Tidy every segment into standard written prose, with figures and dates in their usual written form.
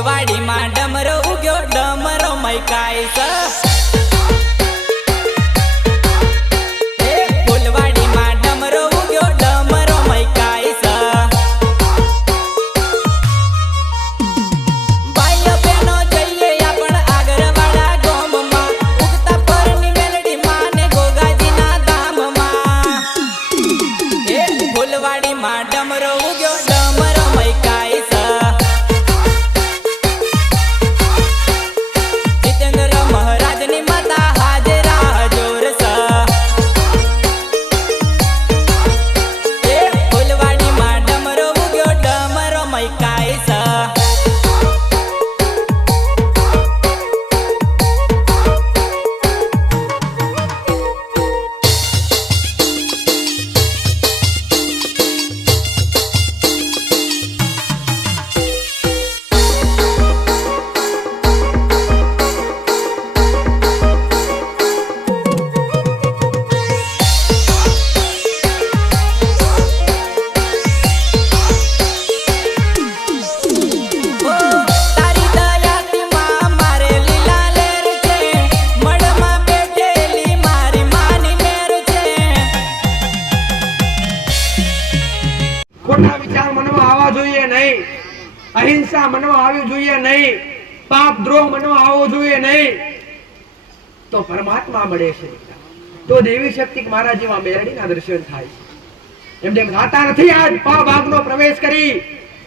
ફૂલવાડી માં ડમરો ઉગ્યો ડમરો મૈકાય છે अहिंसा मनवा आवी જોઈએ નહીં પાપ દ્રોહ મનવા આવો જોઈએ નહીં તો પરમાત્મા મળે છે તો દેવી શક્તિ મારા જેવા મેરડીના દર્શન થાય છે એમ જેમ ગાતા નથી આજ પા ભાગનો પ્રવેશ કરી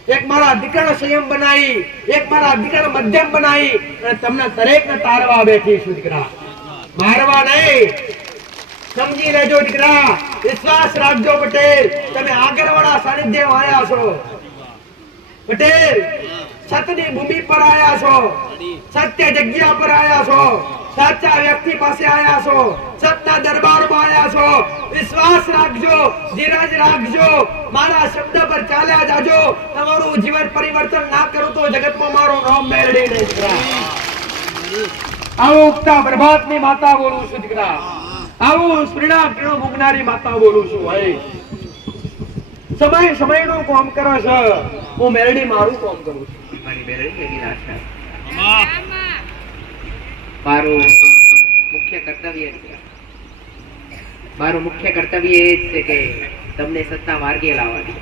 એક મારા દીકરાનો સંયમ બનાવી એક મારા દીકરાનો મધ્યમ બનાવી અને તમને દરેકને તારવા બેઠી છું દીકરા મારવા નહીં સમજી લેજો દીકરા વિશ્વાસ રાખજો પટેલ તમે આગળવાળા સાનિધ્યમાં આવ્યા છો पटेल सतनी भूमि पर आया छो सत्य जग्या पर आया छो साचा व्यक्ति पासे आया छो सत्ता दरबार में आया छो विश्वास राखजो धीरज राखजो मारा शब्द पर चाल्या जाजो तमारू जीवन परिवर्तन ना करो तो जगत में मारो नाम मेलडी नहीं दिकरा आवो उक्ता प्रभात ની माता बोलू છું દીકરા आवो स्प्रीणा किरणो मुगनारी माता बोलू છું भाई समय समय નું કામ કરે છે હું મેરડી મારું કામ કરું છું મારી મેરડી એની આશા મારું મુખ્ય કર્તવ્ય છે મારું મુખ્ય કર્તવ્ય એ છે કે તમને સત્તા માર્ગે લાવવાની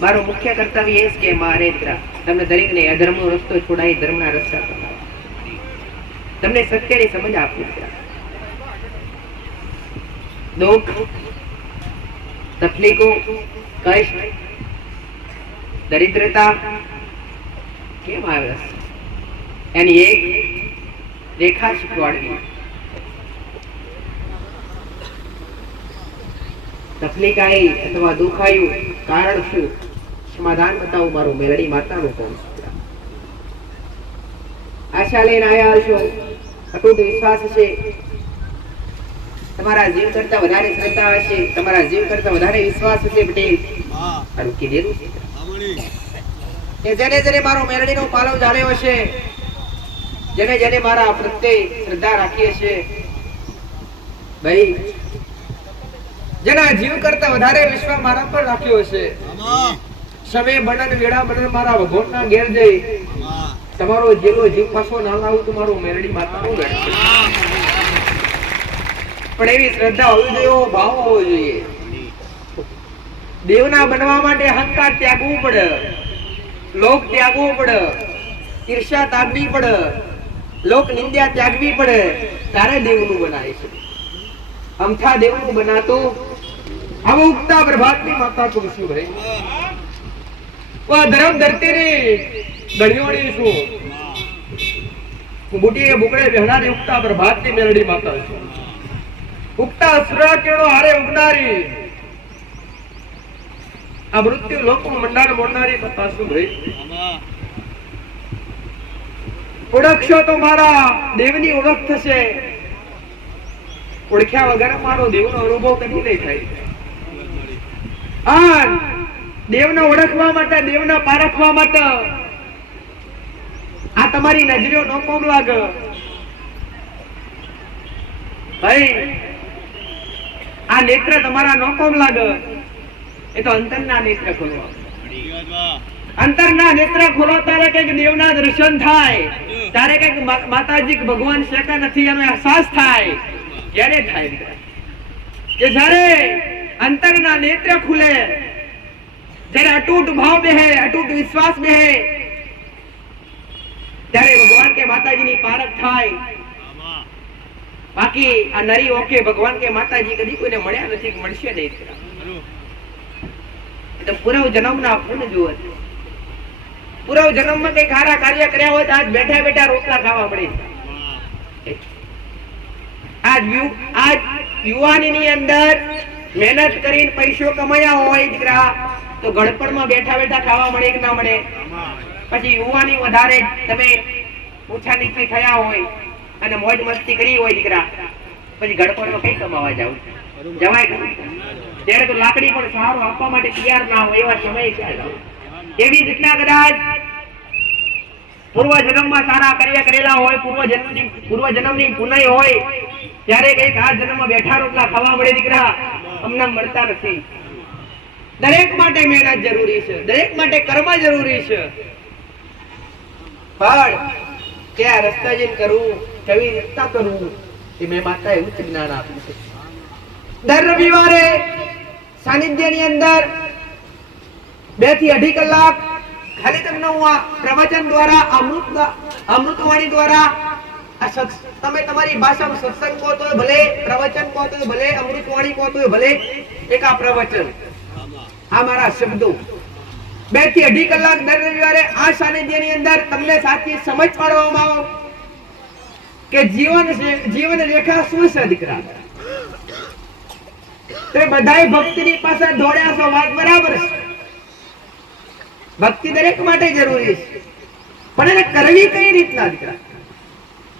મારું મુખ્ય કર્તવ્ય એ છે કે મારે તમને દરેકને અધર્મનો રસ્તો છોડાઈ ધર્મના રસ્તા પર તમને સત્યની સમજ આપવી છે દુઃખ तकलीफों कष्ट दरिद्रता केम आवे एनी एक रेखा शिकवाडवी तकलीफ आई अथवा दुख आयु कारण शू समाधान बताओ मारो मेलडी मातानो कोण आशा लઈને આયા છો અટૂટ વિશ્વાસ છે તમારા જીવ કરતા વધારે શ્રદ્ધા હશે તમારા જીવ કરતા વધારે વિશ્વાસ હશે પટેલ મારું કીધેલું છે કે જેને જેને મારો મેરડીનો પાલવ જાણ્યો હશે જેને જેને મારા પ્રત્યે શ્રદ્ધા રાખી હશે ભાઈ જેના જીવ કરતા વધારે વિશ્વાસ મારા પર રાખ્યો હશે સમય બનન વેળા બનન મારા ભગવાનના ઘેર જઈ તમારો જેલો જીવ પાછો ના લાવું તો મારો મેરડી માતાનો ગણ પણ એવી શ્રદ્ધા હોવી જોઈએ ભાવ હોવો જોઈએ દેવના બનવા માટે અહંકાર ત્યાગવું પડે લોક ત્યાગવું પડે ઈર્ષ્યા ત્યાગવી પડે લોક નિંદ્યા ત્યાગવી પડે ત્યારે દેવનું બનાય છે અમથા દેવનું બનાતો આવો ઉગતા પ્રભાતની માતા તુલસી ભાઈ વા ધર્મ ધરતીની ગણ્યોની શું બુટીએ બુકડે બેહનારી ઉગતા પ્રભાતની મેલડી માતા છે उगता सूर्य किरणो हारे उगनारी आ मृत्यु लोक मंडार मोड़नारी बताशु भाई ओळखशो तो मारा देवनी ओळख थशे ओळख्या वगर मारो देवनो अनुभव कदी नहीं थाय आ देवने ओळखवा माटे देवने पारखवा माटे आ तमारी नजरियो नो कोम लागे भाई आ नेत्र तमारा नो कोम लागे ए तो अंतरना नेत्र खोलवा અંતરના નેત્ર ખોલો ત્યારે કઈક દેવના દર્શન થાય, ત્યારે કઈક માતાજી ભગવાન શેકા નથી એનો અહેસાસ થાય. ક્યારે થાય? કે જ્યારે અંતરના નેત્ર ખુલે, જ્યારે અતૂટ ભાવ બેહે, અતૂટ વિશ્વાસ બેહે, ત્યારે ભગવાન કે માતાજીની પારખ થાય. બાકી આ નરી ઓકે ભગવાન કે માતાજી કદી કોઈને મળ્યા નથી, મળશે નહીં. તો પૂર્વ જન્મના પુણ્ય જુઓ. પૂર્વ જન્મમાં કઈ સારા કાર્ય કર્યા હોય તો આજ બેઠા બેઠા રોટલા ખાવા મળે. આજ યુવાનીની અંદર મહેનત કરીને પૈસો કમાયા હોય દીકરા તો ગળપણમાં બેઠા બેઠા ખાવા મળે કે ના મળે? પછી યુવાની વધારે તમે ઓછા નીચે થયા હોય અને મોજ મસ્તી કરી હોય દીકરા, પછી ગળપણમાં કઈ કમાવા જાવ? જવાય નહીં. ત્યારે તો લાકડી પણ સહારો આપવા માટે તૈયાર ના હોય એવા સમય ક્યાં જાવ? એવી રીતના કદાચ પૂર્વ જન્મમાં સારા કાર્ય કરેલા હોય, પૂર્વ જન્મની પુણ્ય હોય, ત્યારે કઈક આ જન્મમાં બેઠા રોટલા ખાવા મળે દીકરા, અમને મળતા નથી. દરેક માટે મહેનત જરૂરી છે, દરેક માટે કર્મ જરૂરી છે. પણ કે આ રસ્તા જઈને કરવું, કેવી રીતના કરવું, એ મેં માતાએ ઉચ્ચ જ્ઞાન આપ્યું છે. દર રવિવારે સાનિધ્યની અંદર 2 થી 2.5 કલાક ખાલી તમને હું આ પ્રવચન દ્વારા, અમૃતવાણી દ્વારા, તમે તમારી ભાષામાં સત્સંગ કહો તો ભલે, પ્રવચન કહો તો ભલે, અમૃતવાણી કહો તો ભલે, એક આ પ્રવચન, આ મારા શબ્દો 2 થી 2.5 કલાક દર રવિવારે આ સાનિધ્યની અંદર તમને સાચી સમજ પાડવામાં આવે કે જીવન રેખા શું છે દીકરા. તે બધાય ભક્તિની પાસે દોડ્યા છો, વાત બરાબર છે. ભક્તિ દરેક માટે જરૂરી છે, પણ એને કરવી કઈ રીતના દીકરા?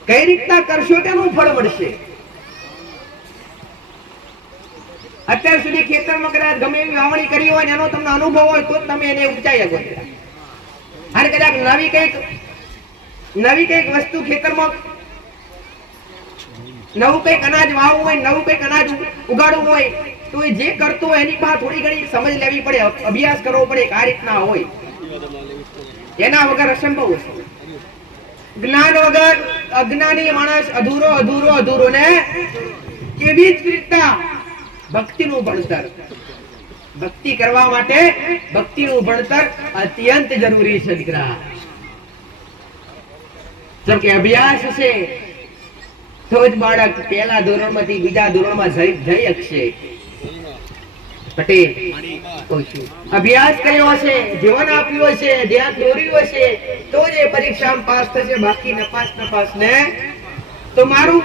કઈ રીતના કરશો તેનું ફળ મળશે. અત્યાર સુધી ખેતરમાં કદાચ ગમે એવી વાવણી કરી હોય એનો તમને અનુભવ હોય તો તમે એને ઉપચાઈ શકો. અને કદાચ નવી કઈક વસ્તુ ખેતરમાં નવું કઈક અનાજ વાવવું હોય, નવું કઈક અનાજ ઉગાડવું હોય તો એ જે કરતો હોય એની પાસે થોડી ઘણી સમજ લેવી પડે, અભ્યાસ કરવો પડે. આ રીતના હોય, એના વગર અસંભવ છે. જ્ઞાન વગર અજ્ઞાની માણસ અધૂરો ને કેવી જ રીતના ભક્તિનું ભણતર, ભક્તિ કરવા માટે ભક્તિનું ભણતર અત્યંત જરૂરી છે દીકરા. જેમ કે અભ્યાસ છે તો જ બાળક પહેલા ધોરણમાંથી બીજા ધોરણમાં જઈ શકશે. પટેલ અભ્યાસ કર્યો હશે, જીવન આપ્યું હશે, ધ્યાન દોર્યું હશે તો જ એ પરીક્ષામાં પાસ થશે. બાકી નપાસ ને તો મારું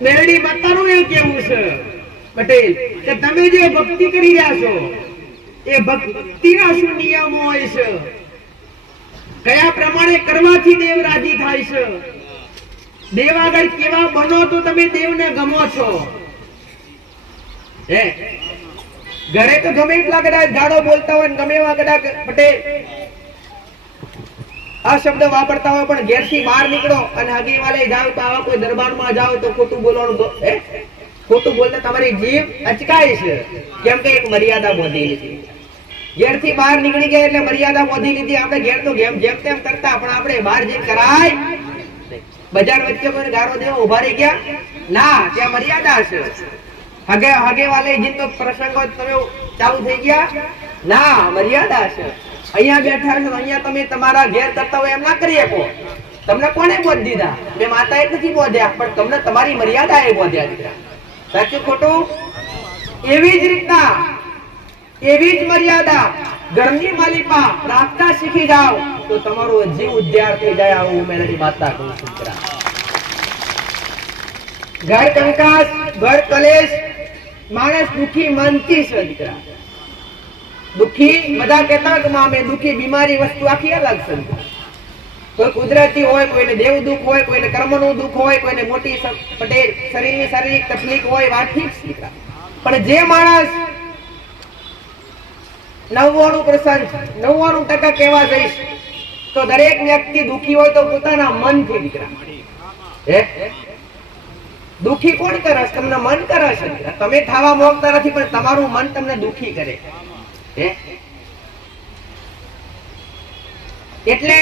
મેરડી માતાનું એવું કેવું છે પટેલ કે તમે જે ભક્તિ કરી રહ્યા છો એ ભક્તિના શું નિયમો હોય છે, કયા પ્રમાણે કરવાથી દેવ રાજી થાય છે, દેવ આગળ કેવા બનો તો તમે દેવને ગમો છો. હે ઘરે તો ગમે એટલા કદાચ ગાળો બોલતા હોય, ગમે એવા કદાચ પટેલ આ શબ્દ વાપરતા હોય, પણ ઘેરથી બહાર નીકળો અને હગીવાલે જાવ તો આવા કોઈ દરબારમાં જાવ તો ખોટું બોલવાનું, ખોટું બોલતા તમારી જીભ અચકાય છે. કેમ કે એક મર્યાદા બાંધી લીધી. ઘેરથી બહાર નીકળી ગયા એટલે મર્યાદા બાંધી લીધી. આપણે ઘેર તો જેમ તેમ કરતા, પણ આપણે બહાર જઈને કરાય. બજાર વચ્ચે કોઈ ગારો દેવો ઉભા રહી ગયા ના, ત્યાં મર્યાદા છે. હગે વાલે જીન તો પ્રસંગો તમે ચાલુ થઈ ગયા ના, મર્યાદા છે. અહીંયા બેઠા છો, અહીંયા તમે તમારા ઘેર કરતા હોય એમ ના કરી શકો. તમને કોને બોધ દીધા? મેં માતાએ નથી બોધ્યા, પણ તમને તમારી મર્યાદાએ બોધ્યા દીકરા. સાચું ખોટું? એવી જ રીતના, એવી જ મર્યાદા ઘરની માલિકા રાખતા શીખી જાઓ તો તમારો જીવ ઉદ્ધાર થઈ જાય. આવું મેળવી માતા કહું છું. ઘર કંકાસ, ઘર કલેશ, માણસ દુખી મનથી છે દીકરા. દુખી બધા કહેતા કે મામે દુખી, બીમારી વસ્તુ આખી અલગ છે. કોઈ કુદરતી હોય, કોઈને દેવ દુઃખ હોય, કોઈને કર્મનું દુઃખ હોય, કોઈને મોટી પટેલ શરીરની શારીરિક તકલીફ હોય, વાત ઠીક છે. પણ જે માણસ 99% કહેવા જઈશ તો દરેક વ્યક્તિ દુખી હોય તો પોતાના મનથી દીકરા. દુખી કોણ કરે? તમને મન કરે છે. તમે થવા માંગતા નથી, પણ તમારું મન તમને દુખી કરે. એટલે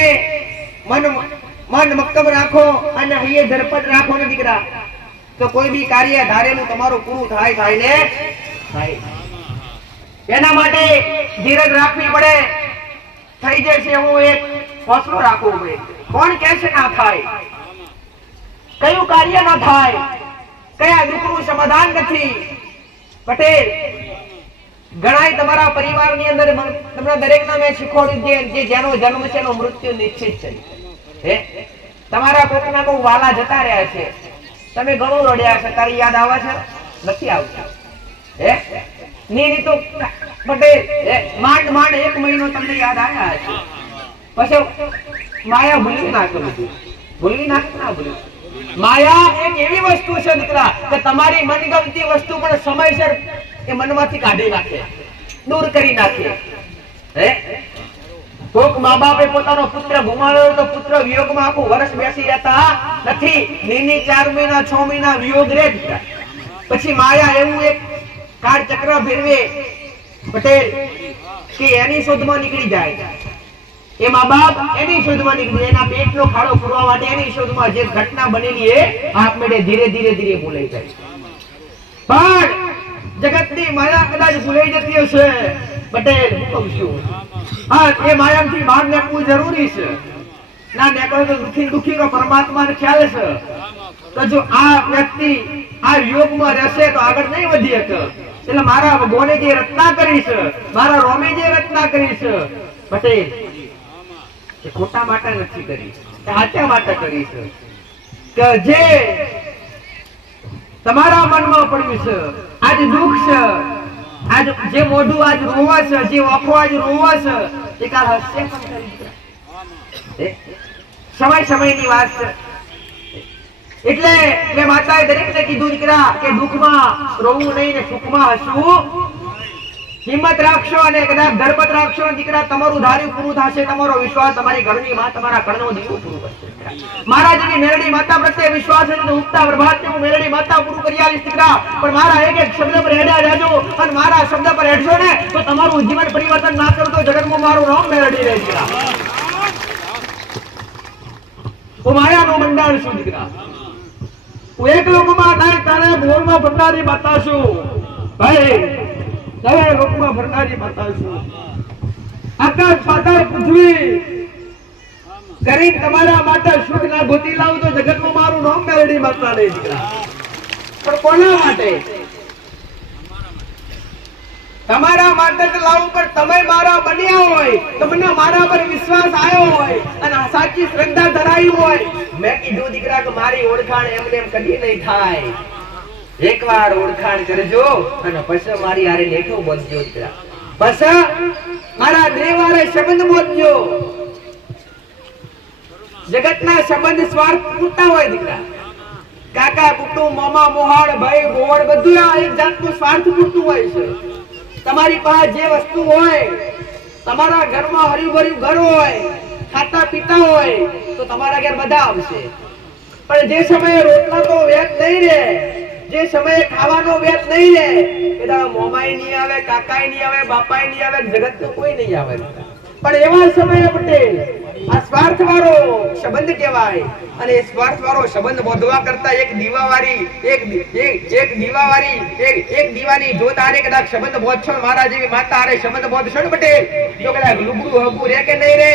મન મક્કમ રાખો અને હૈયે ધરપટ રાખો ને દીકરા, તો કોઈ બી કાર્ય ધારેલું તમારું પૂરું થાય ને થાય. એના માટે ધીરજ રાખવી પડે. થઈ જશે એવો એક હોસલો રાખવો પડે. કોણ કહે છે ના થાય, કયું કાર્ય ના થાય, કયા દુઃખનું સમાધાન નથી. પટેલ ઘણાય તમારા પરિવારની અંદર તમને દરેકના મેં શીખવાડ્યું જે જેનો જન્મ છે એનો મૃત્યુ નિશ્ચિત છે. હે તમારા પોતાના કોઈ વાલા જતા રહ્યા છે, તમે ઘણું રડ્યા છે, તારી યાદ આવે છે? નથી આવતી. હે ની તો પટેલ માંડ 1 મહિનો તમને યાદ આવ્યા છે, પછી માયા ભૂલી ના ભૂલી. માયા એક એવી વસ્તુ છે દીકરા કે તમારી મનગમતી વસ્તુ પણ સમયસર એ મનમાંથી કાઢી નાખે, દૂર કરી નાખે. હે કોક મા બાપે પોતાનો પુત્ર ગુમાવ્યો તો પુત્ર વિયોગમાં આખું વર્ષ બેસી રહેતા નથી. નીની 4 મહિના 6 મહિના વિયોગ રહે. પછી માયા એવું એક કાળ ચક્ર ફેરવે પટેલ કે એની શોધમાં નીકળી જાય. એ મા બાપ એની શોધમાં નીકળી, એના પેટનો ખાડો પૂરવા માટે એની શોધમાં જે ઘટના બનેલી એ આપમેળે ધીરે ભૂલાઈ જાય. પણ જગતની માયા કદાચ ભૂલાઈ જતી હશે પટેલ, હું કહું છું હા એ માયામાંથી બહાર નીકળવું જરૂરી છે. ના નીકળે તો દુખી નો પરમાત્માને ખ્યાલ છે તો જો આ વ્યક્તિ આ યોગમાં રહેશે તો આગળ નહીં વધી શકે. એટલે મારા ભગવાને જે રચના કરી છે, મારા રોમે જે રચના કરી છે પટેલ, એ ખોટા માટે નથી કરી, સાચા માટે કરી છે. કે જે તમારા મનમાં પડ્યું છે, આજ દુઃખ છે, આજ જે મોઢું આજ રોવા છે, જે આંખો આજ રોવા છે, એ કાલ હશે પણ કરી. સમયની વાત છે. એટલે મેં માતાએ દરેકને કીધું દીકરા કે દુઃખમાં રોવું નહીં ને સુખમાં હસવું. હિંમત રાખશો અને કદાચ ધરપત રાખશો દીકરા, તમારું ધાર્યું પૂરું થશે. તમારો વિશ્વાસ તમારી ઘરની માં તમારા ઘરનો દીવો પૂરું કરશે. મારા જેવી મેરડી માતા પ્રત્યે વિશ્વાસ છે તો ઉગતા પ્રભાતને હું મેરડી માતા પૂરું કરી આવીશ દીકરા. પણ મારા એક શબ્દ પર હેડા જાજો અને મારા શબ્દ પર હેડશો ને તો તમારું જીવન પરિવર્તન ના કરો તો જગતમાં મારું નામ મેરડી રહે દીકરા. હું માયાનો મંડાણ છું દીકરા. હું એક લોકમાં નહીં તારે ગોળમાં ભરનારી માતા છું ભાઈ, તારે લોકમાં ભરનારી માતા છું. આકાશ પાતાળ પૃથ્વી કરીને તમારા માટે સુખ ના ગોતી લાવું તો જગતમાં મારું નામ મેરડી માતા નહીં દીકરા. પણ કોના માટે? તમારા માટે તો લાવું, પણ તમે મારા બન્યા હોય, તમને મારા પર વિશ્વાસ આવ્યો હોય અને સાચી શ્રદ્ધા ધરાવી હોય. મેં કીધું દીકરા કે મારી ઓળખાણ એમને એમ કદી નહીં થાય. એકવાર ઓળખાણ કરજો અને પછી મારી હારે લેઠો બોલજો દીકરા. પછી મારા દેવારે સંબંધ બોલજો. જગતના સંબંધ સ્વાર્થ પૂરતા હોય દીકરા. કાકા કુટુંબ મામા મોહાડ ભાઈ ગોળ બધું આ એક જાતનું સ્વાર્થ પૂરતું હોય છે. તમારી પાસે જે વસ્તુ હોય, તમારા ઘરમાં હર્યું ઘર હોય, ખાતા પીતા હોય તો તમારા ઘર બધા આવશે. પણ જે સમયે રોટલાનો વેત નહીં રહે, જે સમયે ખાવાનો વેત નહીં રહે, એ મોમાય નહીં આવે, કાકાય નહીં આવે, બાપાય નહીં આવે, જગતનું કોઈ નહીં આવે. પણ એવા સમયે પટેલ આ સ્વાર્થ વાળો સંબંધ કહેવાય. અને એ સ્વાર્થ વાળો સંબંધ બોધવા કરતા એક દીવાની જો તારે કદાચ સંબંધ બોધશો, મારા જેવી માતા હારે સંબંધ બોધશો ને પટેલ, જો કદાચ લુગડું હગું રે કે નહીં રે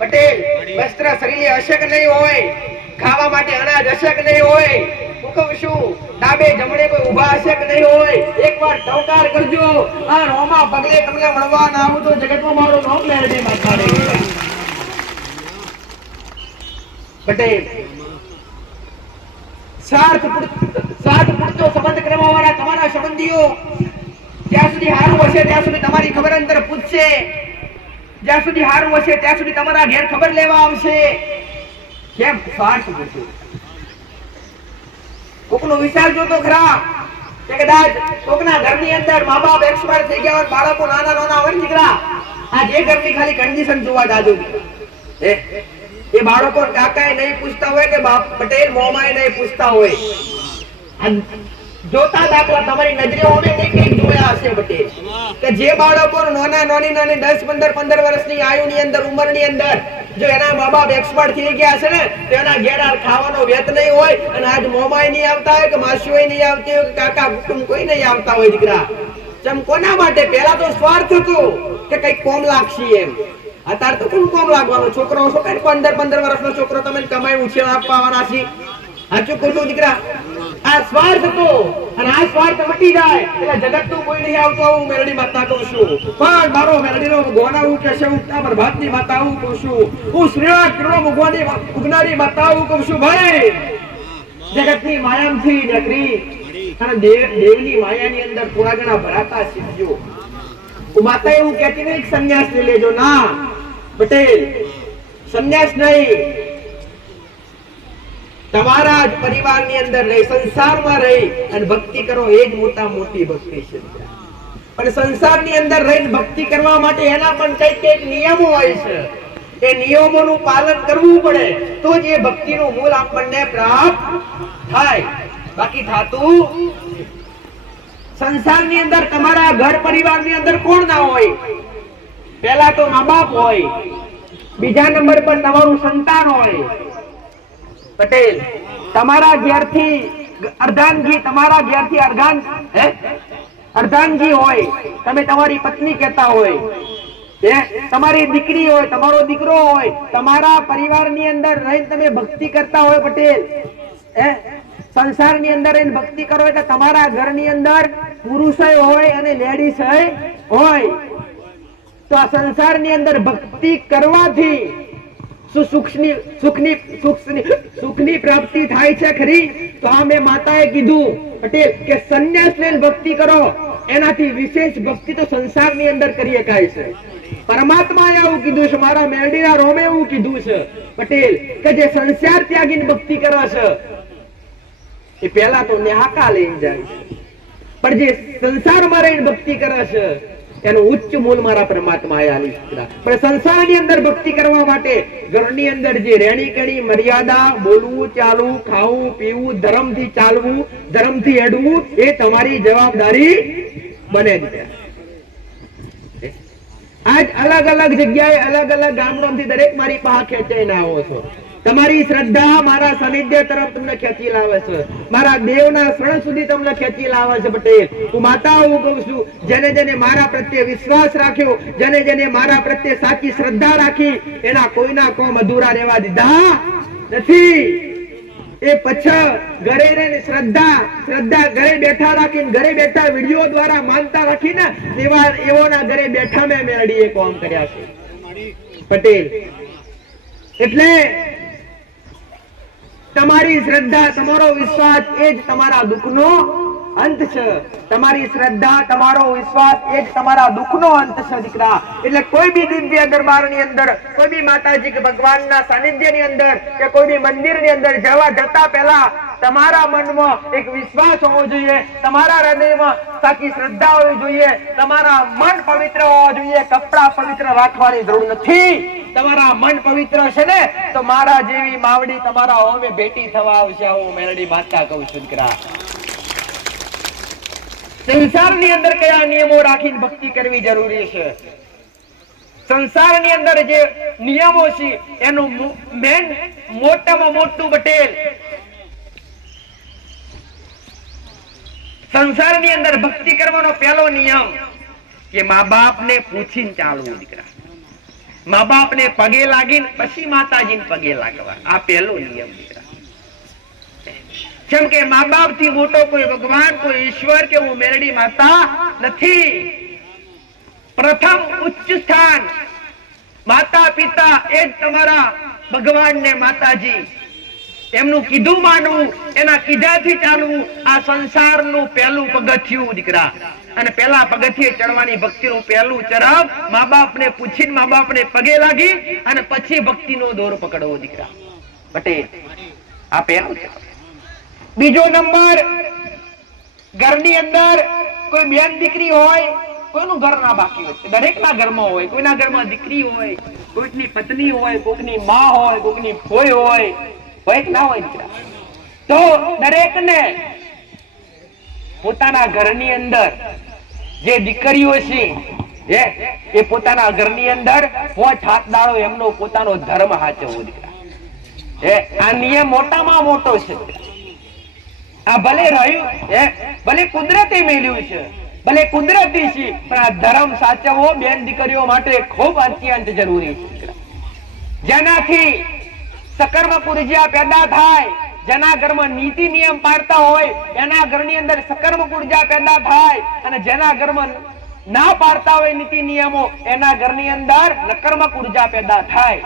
પટેલ, વસ્ત્ર શરીરે હશે કે નહીં હોય, ખાવા માટે અનાજ હશે કે નહીં હોય, હું કહું છું ડાબે જમણે કોઈ ઊભા હશે કે નહીં હોય, એકવાર ટવકાર કરજો. આ રોમા પગલે તમને મળવા ના આવું તો જગતમાં મારું નામ મેરડી માતા રહે પટેલ. સ્વાર્થ પૂરતો સંબંધ કરવા વાળા તમારા સંબંધીઓ જ્યાં સુધી હારું હશે ત્યાં સુધી તમારી ખબર અંતર પૂછશે, જ્યાં સુધી હારું હશે ત્યાં સુધી તમારા ઘેર ખબર લેવા આવશે. કેમ? સ્વાર્થ પૂરતું. કોકનો વિચારજો તો ખરા કે કદાચ કોકના ઘરની અંદર મા બાપ એક્સપાયર થઈ ગયા હોય, બાળકો નાના હોય દીકરા, આ જે ઘરની ખાલી કન્ડિશન જોવા જાજો. એ બાળકો કાકાએ નહીં પૂછતા હોય કે બાપ પટેલ મોમાએ નહીં પૂછતા હોય. જોતા દાખલા તમારી નજરે હોમે કઈક જોયા હશે પટેલ કે જે બાળકો નાની 10-15 વર્ષની આયુની અંદર ઉંમરની અંદર જો એના મા બાપ એક્સપર્ટ થઈ ગયા છે ને તો એના ઘેર ખાવાનો વેત નહીં હોય અને આજ મોમાય નહીં આવતા હોય કે માસીઓય નહીં આવતી હોય કે કાકા કુટુંબ કોઈ નહીં આવતા હોય દીકરા. ચમ કોના માટે? પહેલા તો સ્વાર્થ હતો કે કઈક કોમ લાગશે એમ. અત્યારે તો કોણ કોમ લાગવાનો? છોકરો છો કઈ 15 વર્ષનો છોકરો તમે કમાઈ ઉછેર આપવાના છે. સાચું ખોટું દીકરા? આ સ્વાર્થ હતો અને આ સ્વાર્થ મટી જાય એટલે જગત નું કોઈ નહીં આવતો. હું મેરડી માતા કહું છું, પણ મારો મેરડીનો ગોના હું કે છે ઉગતા પ્રભાતની માતા હું કહું છું, હું શ્રીનાથ કિરણો મુગવાની ઉગનારી માતા હું કહું છું. ભાઈ જગતની માયામથી નકરી અને દેવની માયાની અંદર થોડા ઘણા ભરાતા શીખજો. હું માતા એવું કહેતી નહીં સંન્યાસ લઈ લેજો, ના પટેલ, સંન્યાસ નહીં. તમારા જ પરિવારની અંદર રહી, સંસારમાં રહી અને ભક્તિ કરો એ જ મોટી ભક્તિ છે. પણ સંસારની અંદર રહીને ભક્તિ કરવા માટે એના પણ કઈક નિયમો હોય છે. એ નિયમોનું પાલન કરવું પડે તો જ એ ભક્તિનું મૂળ આપણને પ્રાપ્ત થાય. બાકી થાતું સંસારની અંદર તમારા ઘર પરિવારની અંદર કોણ ના હોય? પહેલા તો મા બાપ હોય, બીજા નંબર પર તમારું સંતાન હોય. પટેલ, તમારા ઘેરથી અર્ધાંગી, તમારા ઘેરથી અર્ધાંગી હોય, તમે તમારી પત્ની કહેતા હોય, તમારી દીકરી હોય, તમારો દીકરો હોય, તમારા પરિવારની અંદર રહીને તમે ભક્તિ કરતા હોય. પટેલ, સંસારની અંદર રહીને ભક્તિ કરો એટલે તમારા ઘરની અંદર પુરુષય હોય અને લેડીઝ હોય. તો આ સંસારની અંદર ભક્તિ કરવાથી સુખની પ્રાપ્તિ થાય છે ખરી? તો આ મેં માતાએ કીધું પટેલ કે સંન્યાસ લઈને ભક્તિ કરો, એનાથી વિશેષ ભક્તિ તો સંસારની અંદર કરી શકાય છે. પરમાત્માએ એવું કીધું છે, મારા મેરડીના રોમે એવું કીધું છે પટેલ કે જે સંસાર ત્યાગીને ભક્તિ કરે છે એ પહેલા તો નેહાકા લઈને જાય છે, પણ જે સંસારમાં રહીને ભક્તિ કરે છે એનું ઉચ્ચ મૂળ મારા પરમાત્માએ આલી છે. પણ સંસારની અંદર ભક્તિ કરવા માટે ઘરની અંદર જે રેણી કેણી મર્યાદા, બોલવું, ચાલવું, ખાવું, પીવું, ધર્મથી ચાલવું, ધર્મથી હેડવું એ તમારી જવાબદારી બને છે. આજ અલગ અલગ જગ્યાએ અલગ અલગ ગામડામાંથી દરેક મારી પાસે ખેંચાઈને આવો છો. તમારી શ્રદ્ધા મારા સાનિધ્ય તરફ તમને ખેંચી લાવે છે, મારા દેવના શરણ સુધી તમને ખેંચી લાવે છે. પટેલ, હું માતા હું કહું છું, જેને જેને મારા પ્રત્યે વિશ્વાસ રાખ્યો, જેને જેને મારા પ્રત્યે સાચી શ્રદ્ધા રાખી, એના કોઈના કોમ અધૂરા રહેવા દીધા નથી. એ પછી ઘરે રહીને શ્રદ્ધા ઘરે બેઠા રાખીને, ઘરે બેઠા વિડીયો દ્વારા માનતા રાખીને એવોના ઘરે બેઠા મેં મેળડીએ કોમ કર્યા છે. પટેલ, એટલે તમારી શ્રદ્ધા, તમારો વિશ્વાસ એ જ તમારા દુઃખનો અંત છે. તમારી શ્રદ્ધા, તમારો વિશ્વાસ એ જ તમારા દુઃખનો અંત છે દીકરા. એટલે કોઈ બી દિવ્ય દરબારની અંદર, કોઈ બી માતાજી કે ભગવાનના સાનિધ્યની અંદર કે કોઈ બી મંદિરની અંદર જતા પહેલા તમારા મનમાં એક વિશ્વાસ હોવો જોઈએ, તમારા હૃદયમાં સાચી શ્રદ્ધા હોવી જોઈએ, તમારા મન પવિત્ર હોવા જોઈએ. કપડા પવિત્ર રાખવાની જરૂર નથી. તમારા મન પવિત્ર છે ને તો મારા જેવી માવડી તમારા હોમે ભેટી થવા આવશે. હું મેલડી માતા કહું છું દીકરા. સંસારની અંદર કયા નિયમો રાખીને ભક્તિ કરવી જરૂરી છે? સંસારની અંદર જે નિયમો છે એનું મેન મોટામાં મોટું પટેલ, સંસારની અંદર ભક્તિ કરવાનો પહેલો નિયમ કે મા બાપ ને પૂછીને ચાલવું દીકરા. મા બાપ ને પગે લાગીને પછી માતાજીને પગે લાગવા, આ પહેલો નિયમ દીકરા. જેમ કે મા બાપ થી મોટો કોઈ ભગવાન, કોઈ ઈશ્વર કે હું મેરડી માતા નથી. પ્રથમ ઉચ્ચ સ્થાન માતા પિતા એ જ તમારા ભગવાન ને માતાજી. એમનું કીધું માનવું, એના કીધાથી ચાલવું, આ સંસારનું પહેલું પગથિયું દીકરા. અને પહેલા પગથિયે ચડવાની ભક્તિનું પહેલું ચરમ મા બાપને પૂછીને, મા બાપને પગે લાગી અને પછી ભક્તિનો દોર પકડવો દીકરા. પટેલ, આ પહેલું છે. બીજો નંબર, ઘરની અંદર કોઈ બેન દીકરી હોય, કોઈનું ઘર ના બાકી હોય, દરેકના ઘરમાં હોય. કોઈના ઘરમાં દીકરી હોય, કોઈકની પત્ની હોય, કોઈકની માં હોય, કોઈકની ફોઈ હોય, હોય કે ના હોય દીકરા? તો દરેકને પોતાના ઘરની અંદર જે દીકરીઓ છે એ પોતાના ઘરની અંદર 5 હાથ દાડો એમનો પોતાનો ધર્મ હાચવવો દીકરા. આ નિયમ મોટામાં મોટો છે. આ ભલે રહ્યું ભલે કુદરતી મેલ્યું છે, ભલે કુદરતી છે, પણ આ ધર્મ સાચવવો બેન દીકરીઓ માટે ખૂબ અત્યંત જરૂરી છે. જેનાથી સકર્મક ઉર્જા પેદા થાય, જેના ઘરમાં નીતિ નિયમ પાળતા હોય એના ઘરની અંદર સકર્મક ઉર્જા પેદા થાય, અને જેના ઘરમાં ના પાળતા હોય નીતિ નિયમો એના ઘરની અંદર નકર્મક ઉર્જા પેદા થાય.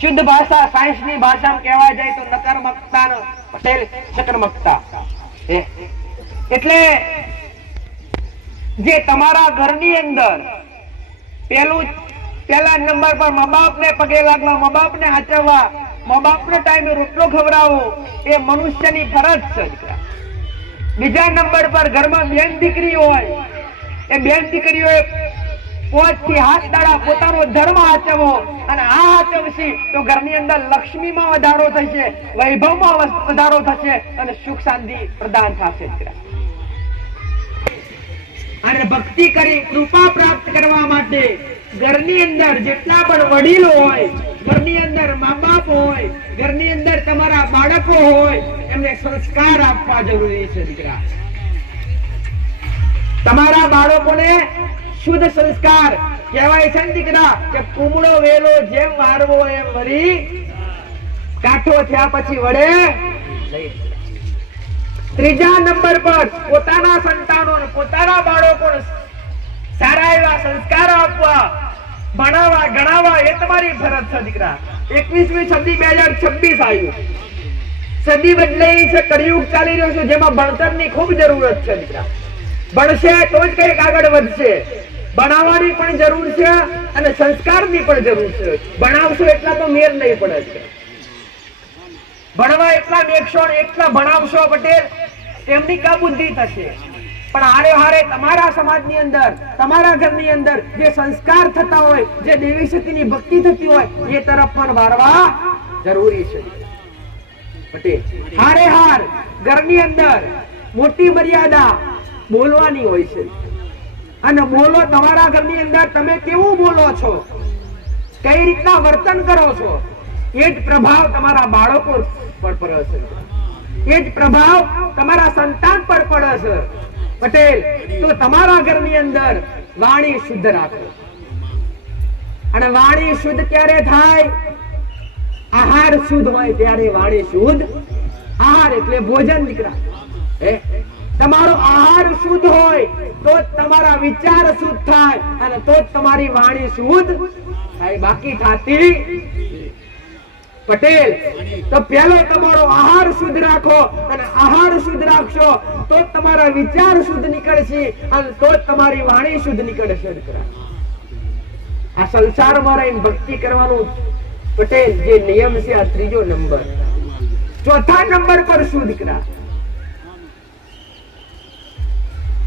શુદ્ધ ભાષા સાયન્સ ની ભાષામાં કહેવા જાય તો નકર્મકતા પટેલ સકર્મકતા. એટલે જે તમારા ઘરની અંદર પહેલા નંબર પર મા બાપને પગે લાગવા, મા બાપને હાચવવા, મા બાપનો ટાઈમે રોટલો ખવડાવવો એ મનુષ્યની ફરજ છે. બીજા નંબર પર ઘરમાં બેન દીકરી હોય, એ બેન દીકરીઓએ 5 થી 7 દાડા પોતાનો ધર્મ હાચવવો, અને આ હાચવશે તો ઘરની અંદર લક્ષ્મીમાં વધારો થશે, વૈભવમાં વધારો થશે, અને સુખ શાંતિ પ્રદાન થશે. અને ભક્તિ કરી કૃપા પ્રાપ્ત કરવા માટે ઘરની અંદર જેટલા પણ વડીલો હોય, ઘરની અંદર મા બાપ હોય, ઘરની અંદર તમારા બાળકો હોય, એમને સંસ્કાર આપવા જરૂરી છે દીકરા. તમારા બાળકોને શુદ્ધ સંસ્કાર કહેવાય છે દીકરા, કે કુમળો વેલો જેમ વારવો એમ વળી કાઠો થયા પછી વડે. ત્રીજા નંબર પર પોતાના સંતાનો પોતાના બાળકોને સારા એવા સંસ્કાર આપવા, ભણાવવા, ગણાવવા એ તમારી ફરજ છે દીકરા. 21મી સદી 2026 આવ્યું, સદી બદલાઈ છે, કળિયુગ ચાલી રહ્યો છે, જેમાં ભણતરની ખૂબ જરૂરત છે દીકરા. ભણશે તો જ કંઈક આગળ વધશે. ભણાવવાની પણ જરૂર છે અને સંસ્કારની પણ જરૂર છે. ભણાવશો એટલા તો મેર નહીં પડે. ભણવા એટલા બેસશો, એટલા ભણાવશો પટેલ, એમની કા બુદ્ધિ થશે. પણ હારે હારે તમારા સમાજની અંદર, તમારા ઘરની અંદર જે સંસ્કાર થતા હોય, જે દેવી શક્તિની ભક્તિ થતી હોય, એ તરફ પણ વારવા જરૂરી છે પટેલ. હારે હાર ઘરની અંદર મોટી મર્યાદા બોલવાની હોય છે. અને બોલો તમારા ઘરની અંદર તમે કેવું બોલો છો, કઈ રીતના વર્તન કરો છો, એ જ પ્રભાવ તમારા બાળકો પર પડે છે, એ જ પ્રભાવ તમારા સંતાન પર પડે છે પટેલ. તો તમારા ઘરની અંદર વાણી શુદ્ધ રાખો. અને વાણી શુદ્ધ ક્યારે થાય? આહાર શુદ્ધ હોય ત્યારે વાણી શુદ્ધ. આહાર એટલે ભોજન દીકરા. તમારો આહાર શુદ્ધ હોય તો જ તમારા વિચાર શુદ્ધ થાય, અને તો જ તમારી વાણી શુદ્ધ થાય, બાકી થાતી પટેલ. તો પહેલો તમારો આહાર શુદ્ધ રાખો, અને આહાર શુદ્ધ રાખશો તો જ તમારા વિચાર શુદ્ધ નીકળશે, અને તો જ તમારી વાણી શુદ્ધ નીકળશે. આ સંસારમાં રહીને ભક્તિ કરવાનું પટેલ જે નિયમ છે, આ ત્રીજો નંબર. ચોથા નંબર પર શું દીકરા?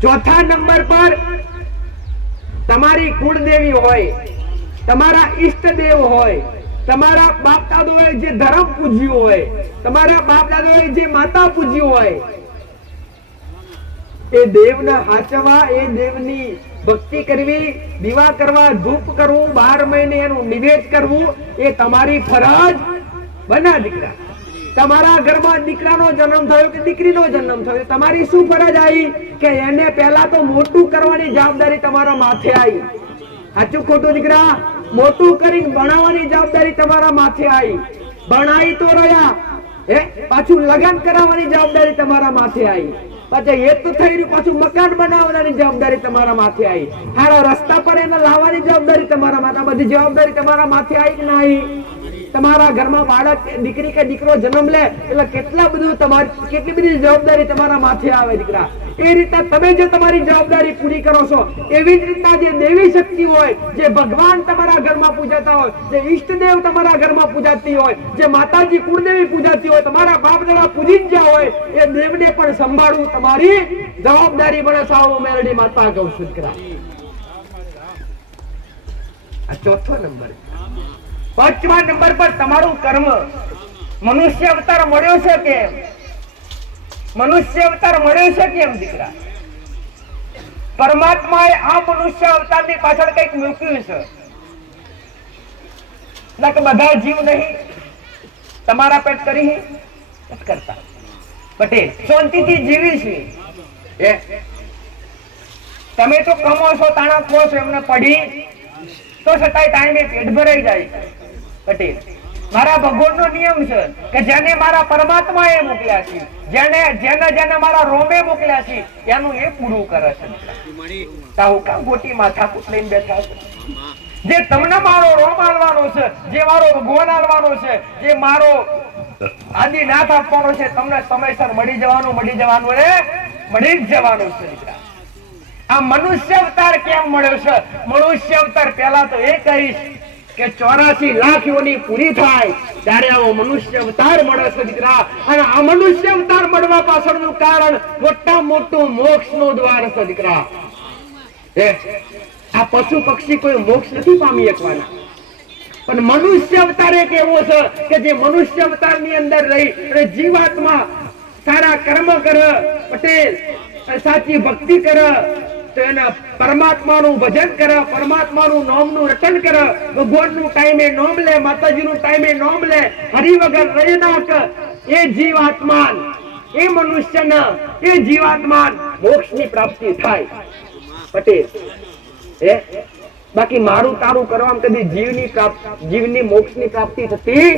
ચોથા નંબર પર તમારી કુળદેવી હોય, તમારા ઈષ્ટદેવ હોય, તમારા બાપ દાદોએ જે ધર્મ પૂજ્યું હોય, તમારા બાપ દાદોએ જે માતા પૂજ્યું હોય, એ દેવના હાચવા, એ દેવની ભક્તિ કરવી, દીવા કરવા, ધૂપ કરવું, 12 મહિને એનું નિવેદ કરવું, એ તમારી ફરજ બના દીકરા. તમારા ઘરમાં દીકરાનો જન્મ થયો કે દીકરીનો જન્મ થયો, તમારી શું ફરજ આવી? કે એને પહેલા તો મોટું કરવાની જવાબદારી તમારા માથે આવી. સાચું ખોટું દીકરા? મોટું કરીને ભણાવવાની જવાબદારી તમારા માથે આવી. ભણાઈ તો રહ્યા, પાછું લગ્ન કરાવવાની જવાબદારી તમારા માથે આવી. પછી એ તો થઈ રહ્યું, પાછું મકાન બનાવવાની જવાબદારી તમારા માથે આવી. સારા રસ્તા પર એને લાવવાની જવાબદારી તમારા માથે. બધી જવાબદારી તમારા માથે આવી કે ના આવી? તમારા ઘરમાં બાળક, દીકરી કે દીકરો જન્મ લે એટલે કેટલી બધી જવાબદારી તમારા માથે આવે દીકરા. એ રીતના તમે જે તમારી જવાબદારી પૂરી કરો છો, એવી જ રીતના જે દેવી શક્તિ હોય, જે ભગવાન તમારા ઘરમાં પૂજાતા હોય, જે ઈષ્ટદેવ તમારા ઘરમાં પૂજાતી હોય, જે માતાજી કુળદેવી પૂજાતી હોય, તમારા બાપ દાદા પૂજી જ ગયા હોય, એ દેવને પણ સંભાળવું તમારી જવાબદારી બને. સાવ મેરડી માતા કહું છું દીકરા. આ ચોથો નંબર. પાંચમા નંબર પર તમારું કર્મ. મનુષ્ય અવતાર મળ્યો છે કેમ? મનુષ્ય અવતાર મળ્યો છે કેમ દીકરા? પરમાત્માએ આ મનુષ્ય અવતારની પાછળ કંઈક મૂક્યું છે. ના કે બધા જીવ નહીં તમારા પેટ કરી કરતા પટેલ શાંતિથી જીવી છે. તમે તો કમો છો તાણા ખો છો એમને પડી તો છતાંય ટાઈમે પેટ ભરાઈ જાય. પટેલ મારા ભગવાનનો નિયમ છે કે જેને મારા પરમાત્માએ મોકલ્યા છે, જેને મારા રોમે મોકલ્યા છે, એનું એ પૂરું કરે છે. તાહુ કા ગોટી માથાકૂટ લઈને બેઠા છે? જે તમને મારો રોમ આલવાનો છે, જે મારો ભગવાન આલવાનો છે, જે મારો આદિનાથ આપવાનો છે, તમને સમયસર મળી જવાનું મળી જ જવાનું છે. આ મનુષ્ય અવતાર કેમ મળ્યો છે? મનુષ્ય અવતાર પહેલા તો એ કહીશ કે 84 લાખ યોની પૂરી થાય ત્યારે આવો મનુષ્ય અવતાર મળે છે દીકરા. અને આ મનુષ્ય અવતાર મળવા પાછળનું કારણ મોટા મોટું મોક્ષનું દ્વાર છે દીકરા. આ પશુ પક્ષી કોઈ મોક્ષ નથી પામી શકવાના, પણ મનુષ્ય અવતાર એક એવો છે કે જે મનુષ્ય અવતાર ની અંદર રહી અને જીવાત્મા સારા કર્મ કરે પટેલ, સાચી ભક્તિ કરે, તો એના પરમાત્માનું ભજન કરે, પરમાત્માનું નામનું રટન કરે, ભગવાનનું ટાઈમે નામ લે, માતાજીનું ટાઈમે નામ લે, હરિ વગર રહી નાખ, એ જીવાત્મા એ મનુષ્યના એ જીવાત્મા મોક્ષની પ્રાપ્તિ થાય પટેલ. બાકી મારું તારું કરવામાં કદી જીવની મોક્ષની પ્રાપ્તિ થતી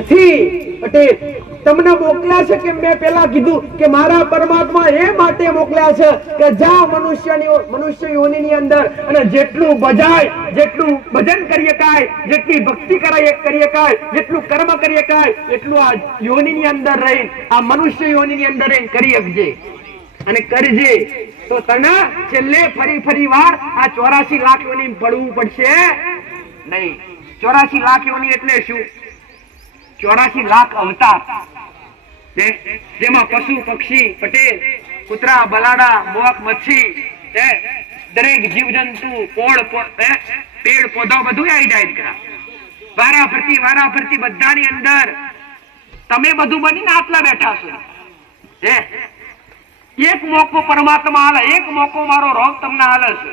નથી પટેલ. તમને મોકલ્યા છે કે મેં પેલા કીધું કે મારા પરમાત્મા એ માટે મોકલ્યા છે કે જા મનુષ્ય યોનિની અંદર અને જેટલું બજાય, જેટલું ભજન કરી શકાય, જેટલી ભક્તિ કરી શકાય, જેટલું કર્મ કરી શકાય એટલું આ યોનિની અંદર રહી, આ મનુષ્ય યોનિની અંદર રહીને કરી શકજે અને કરજે. તો તને છેલ્લે ફરી વાર આ 84 લાખ યોની પડવું પડશે નહીં. 84 લાખ યોની એટલે શું? 84 લાખ અવતાર, જેમાં પશુ પક્ષી પટેલ, કૂતરા બલાડા મોક મચ્છી દરેક જીવજંતુ પેડ પૌધા બધું આવી જાય. વારા ફરતી બધાની અંદર તમે બધું બનીને આટલા બેઠા છો. એક મોકો પરમાત્મા હાલે, એક મોકો મારો રોગ તમને હાલે છે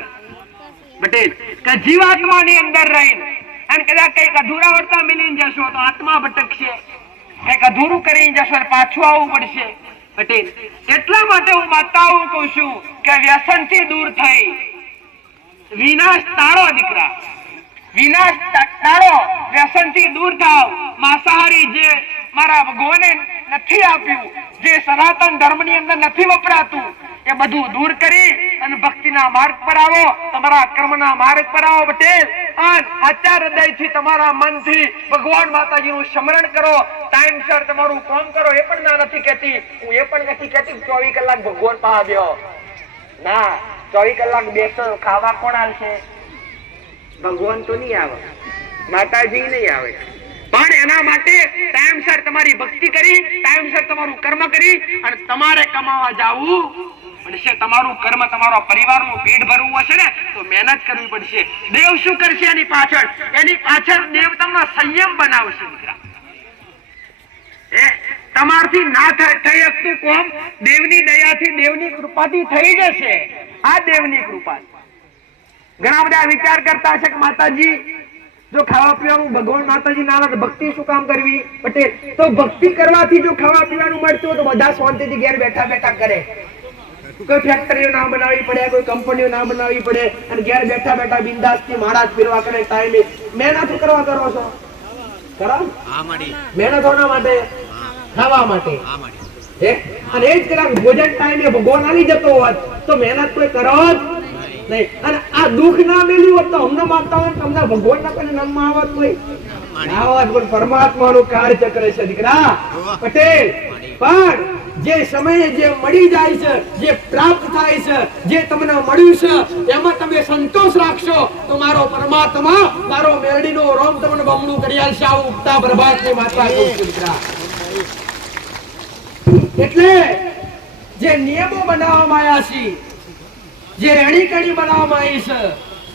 પટેલ. કે જીવાત્માની અંદર રહીને અને કદાચ કઈક અધૂરા વર્તા મિલીને જશો તો આત્મા ભટકશે, કઈક અધૂરું કરીને જશો પાછું આવવું પડશે પટેલ. એટલા માટે હું માતાઓ કહું છું કે વ્યસન થી દૂર થઈ વિનાશ ટાળો દીકરા, વિનાશ ટાળો, વ્યસન થી દૂર થાવ. માંસાહારી જે મારા ભગવાને નથી આપ્યું, જે સનાતન ધર્મ ની અંદર નથી વપરાતું, એ બધું દૂર કરી અને ભક્તિના માર્ગ પર આવો, તમારા કર્મના માર્ગ પર આવો પટેલ. આચાર હૃદયથી તમારા મનથી ભગવાન માતાજીનું સ્મરણ કરો, ટાઈમસર તમારું કામ કરો. એ પણ ના નથી કહેતી, હું એ પણ નથી કહેતી 24 કલાક ભગવાન પાસે બેહો. ના, 24 કલાક બેસો ખાવા કોણ આવશે? ભગવાન તો નહીં આવે, માતાજી નહીં આવે, પણ એના માટે ટાઈમસર તમારી ભક્તિ કરી, ટાઈમસર તમારું કર્મ કરી અને તમારે કમાવા જાવું પડશે. તમારું કર્મ, તમારો પરિવારનું પેટ ભરવું હશે ને તો મહેનત કરવી પડશે. દેવ શું કરશે એની પાછળ? એની પાછળ દેવ તમને સંયમ બનાવશે. તમારથી ના થઈ શકતું કોમ દેવની દયાથી, દેવની કૃપાથી થઈ જશે. આ દેવની કૃપા. ઘણા બધા વિચાર કરતા છે કે માતાજી જો ખાવા પીવાનું ભગવાન માતાજી ના આવે તો ભક્તિ શું કામ કરવી પટેલ? તો ભક્તિ કરવાથી જો ખાવા પીવાનું મળતું તો બધા શાંતિથી ઘેર બેઠા કરે. કોઈ ફેક્ટરીઓ ના બનાવવી પડે, કોઈ કંપનીઓ ના બનાવવી પડે અને ઘેર બેઠા બિંદાસથી મહારાજ ફેરવા કરે. ટાઈમે મહેનત કરવા કરો છો, મહેનત હોના માટે, ખાવા માટે. અને એ જ કલાક ભોજન ટાઈમે ભગવાન આવી જતો હોત તો મહેનત કોઈ કરો જ નહીં. અને આ દુઃખ ના મેલ્યું હોત તો અમને માનતા હોય તમને ભગવાન ના કોઈ નામમાં આવત કોઈ આવત, પણ પરમાત્માનું કાર્યચક્ર છે દીકરા પટેલ. પણ જે સમયે જે મળી જાય છે, જે પ્રાપ્ત થાય છે, જે તમને મળ્યું છે એમાં તમે સંતોષ રાખશો તો મારો પરમાત્મા, મારો મેરડીનો રોમ તમને બમણું કરી આલશે. આવું ઉગતા પ્રભાતની માતા દીકરા. એટલે જે નિયમો બનાવવામાં આવ્યા છે, જે રેણીકણી બનાવવામાં આવી છે,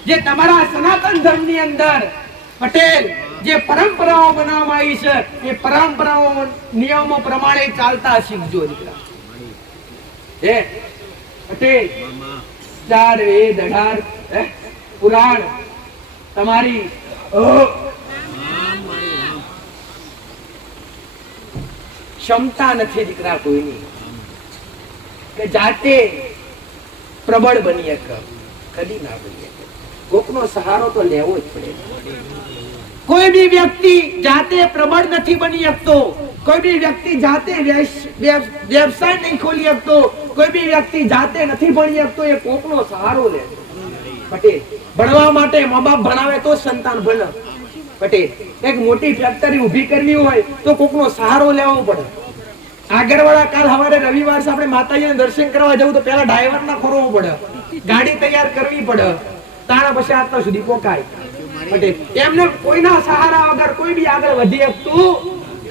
જે તમારા સનાતન ધર્મની અંદર પટેલ જે પરંપરાઓ બનાવવામાં આવી છે, એ પરંપરાઓ નિયમો પ્રમાણે ચાલતા શીખજો દીકરા. પટેલ ચાર વેદ 18 પુરાણ તમારી ક્ષમતા નથી દીકરા કોઈની કે જાતે પ્રબળ બની શકે, કદી ના બની શકે. કોકનો સહારો તો લેવો જ પડે. કોઈ બી વ્યક્તિ જાતે પ્રબળ નથી બની શકતો, કોઈ બી વ્યક્તિ જાતે વ્યવસાય નહીં ખોલી શકતો, કોઈ બી વ્યક્તિ જાતે નથી ભણી શકતો, એ કોકનો સહારો લે. પટેલ ભણવા માટે મા બાપ ભણાવે તો સંતાન ભણે. પટેલ એક મોટી ફેક્ટરી ઊભી કરવી હોય તો કોકનો સહારો લેવો પડે. આગળવાળા કાલ સવારે રવિવાર છે, આપણે માતાજીને દર્શન કરવા જવું તો પેલા ડ્રાઈવરના ખોરવો પડે, ગાડી તૈયાર કરવી પડે, તાણા પછી આટલા સુધી પોકાય. પટેલ એમને કોઈના સહારા વગર કોઈ બી આગળ વધી શકતું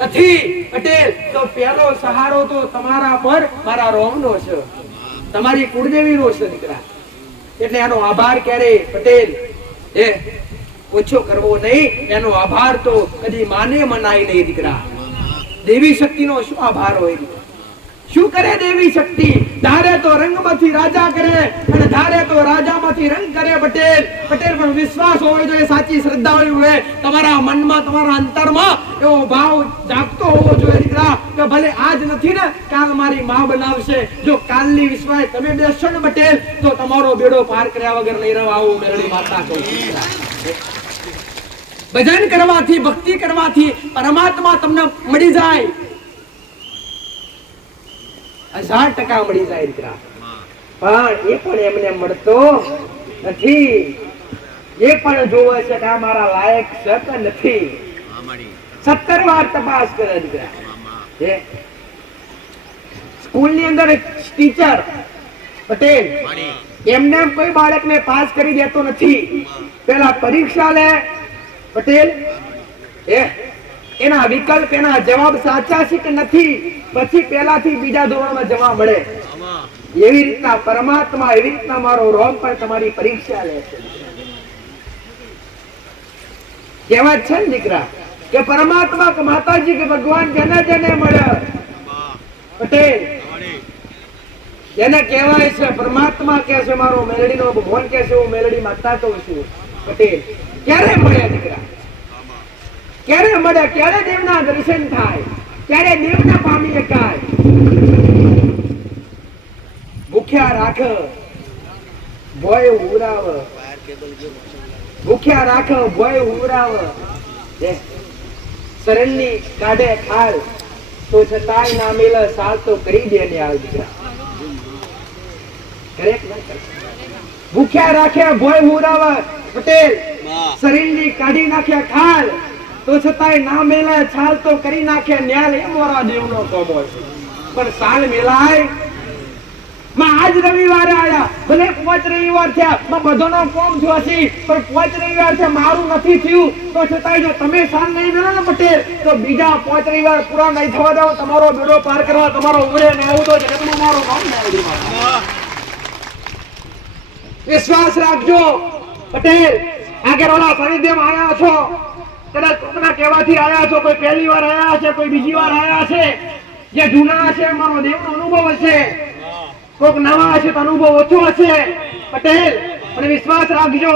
નથી. પટેલ તો પહેલો સહારો તો તમારા પર મારા રોમનો છે, તમારી કુળદેવીનો છે દીકરા. એટલે એનો આભાર ક્યારે પટેલ એ ઓછો કરવો નહીં. એનો આભાર તો કદી માને મનાય નહીં દીકરા. દેવી શક્તિનો શું આભાર હોય? શું કરે દેવી શક્તિ? ધારે તો રંગમાંથી રાજા કરે અને ધારે તો રાજામાંથી રંગ કરે. પટેલ પટેલ પણ વિશ્વાસ હોવો જોઈએ, સાચી શ્રદ્ધા હોવી જોઈએ, તમારા મનમાં તમારા અંતરમાં એવો ભાવ જાગતો હોવો જોઈએ દીકરા કે ભલે આજ નથી ને કાલ મારી માં બનાવશે. જો કાલની વિશ્વાસ તમે બેસશો ને પટેલ તો તમારો બેડો પાર કર્યા વગર નહીં રહો. આવું મેરડી માતા કહું છું. ભજન કરવાથી ભક્તિ કરવાથી પરમાત્મા તમને મળી જાય, 1000% મળી જાય દીકરા. પણ એ પણ એમને મળતો નથી. એ પણ જોવે છે કે આ મારા લાયક છે કે નથી. 17 વાર તપાસ કરે દીકરા. સ્કૂલની અંદર એક ટીચર પટેલ એમને કોઈ બાળકને પાસ કરી દેતો નથી. પેલા પરીક્ષા લે પટેલ, એના વિકલ્પ એના જવાબ સાચા છે કે નથી, પછી પેલાથી બીજા ધોરણમાં જવા મળે. એવી રીતના પરમાત્મા, એવી રીતના મારો રોમ પણ તમારી પરીક્ષા લે છે. કહેવાત છે ને દીકરા કે પરમાત્મા કે માતાજી કે ભગવાન જેને જેને મળે પટેલ એને કહેવાય છે પરમાત્મા કે છે મારો મેલડીનો ભગવાન કે છે હું મેલડી માતા કહું છું. પટેલ ક્યારે મળે દીકરા? ક્યારે મળે? ક્યારે દેવના દર્શન થાય? ક્યારે દેવને પામી શકાય? ભૂખ્યા રાખ ભોય ઉરાવ, ભૂખ્યા રાખ ભોય ઉરાવ. શરણની કાઢે ખાલ તો છતાંય ના મેલ સાલ તો કરી દે ને આવ દીકરા. ભૂખ્યા રાખ્યા ભોય ઉરાવ પટેલ, શરીરની કાઢી નાખ્યા ખાલ તો છતાંય ના મેલાય છાલ તો કરી નાખે ન્યાલ. એ મોરા દેવનો કોમો છે. પણ સાલ મેલાય માં આજ રવિવારે આયા, ભલે 5 રવિવાર થયા, માં બધાનો કોમ થયો છે, પણ 5 રવિવાર છે મારું નથી થયું તો છતાંય જો તમે સાલ નહીં મેળો ને પટેલ તો બીજા 5 રવિવાર પૂરા નહીં થવા દો. તમારો બેડો પાર કરવા તમારો ઉમરે ને આવું તો જગતમાં મારો નામ મેળવી. વિશ્વાસ રાખજો પટેલ. આગળવાળા સાનિધ્યમાં આયા છો, કદાચ કોકના કહેવાથી આયા છો, કોઈ પહેલી વાર આયા છે, કોઈ બીજી વાર આયા છે. જે જૂના છે મારો દેવનો અનુભવ હશે, કોક નવા હશે તો અનુભવ ઓછો હશે. પટેલ પણ વિશ્વાસ રાખજો,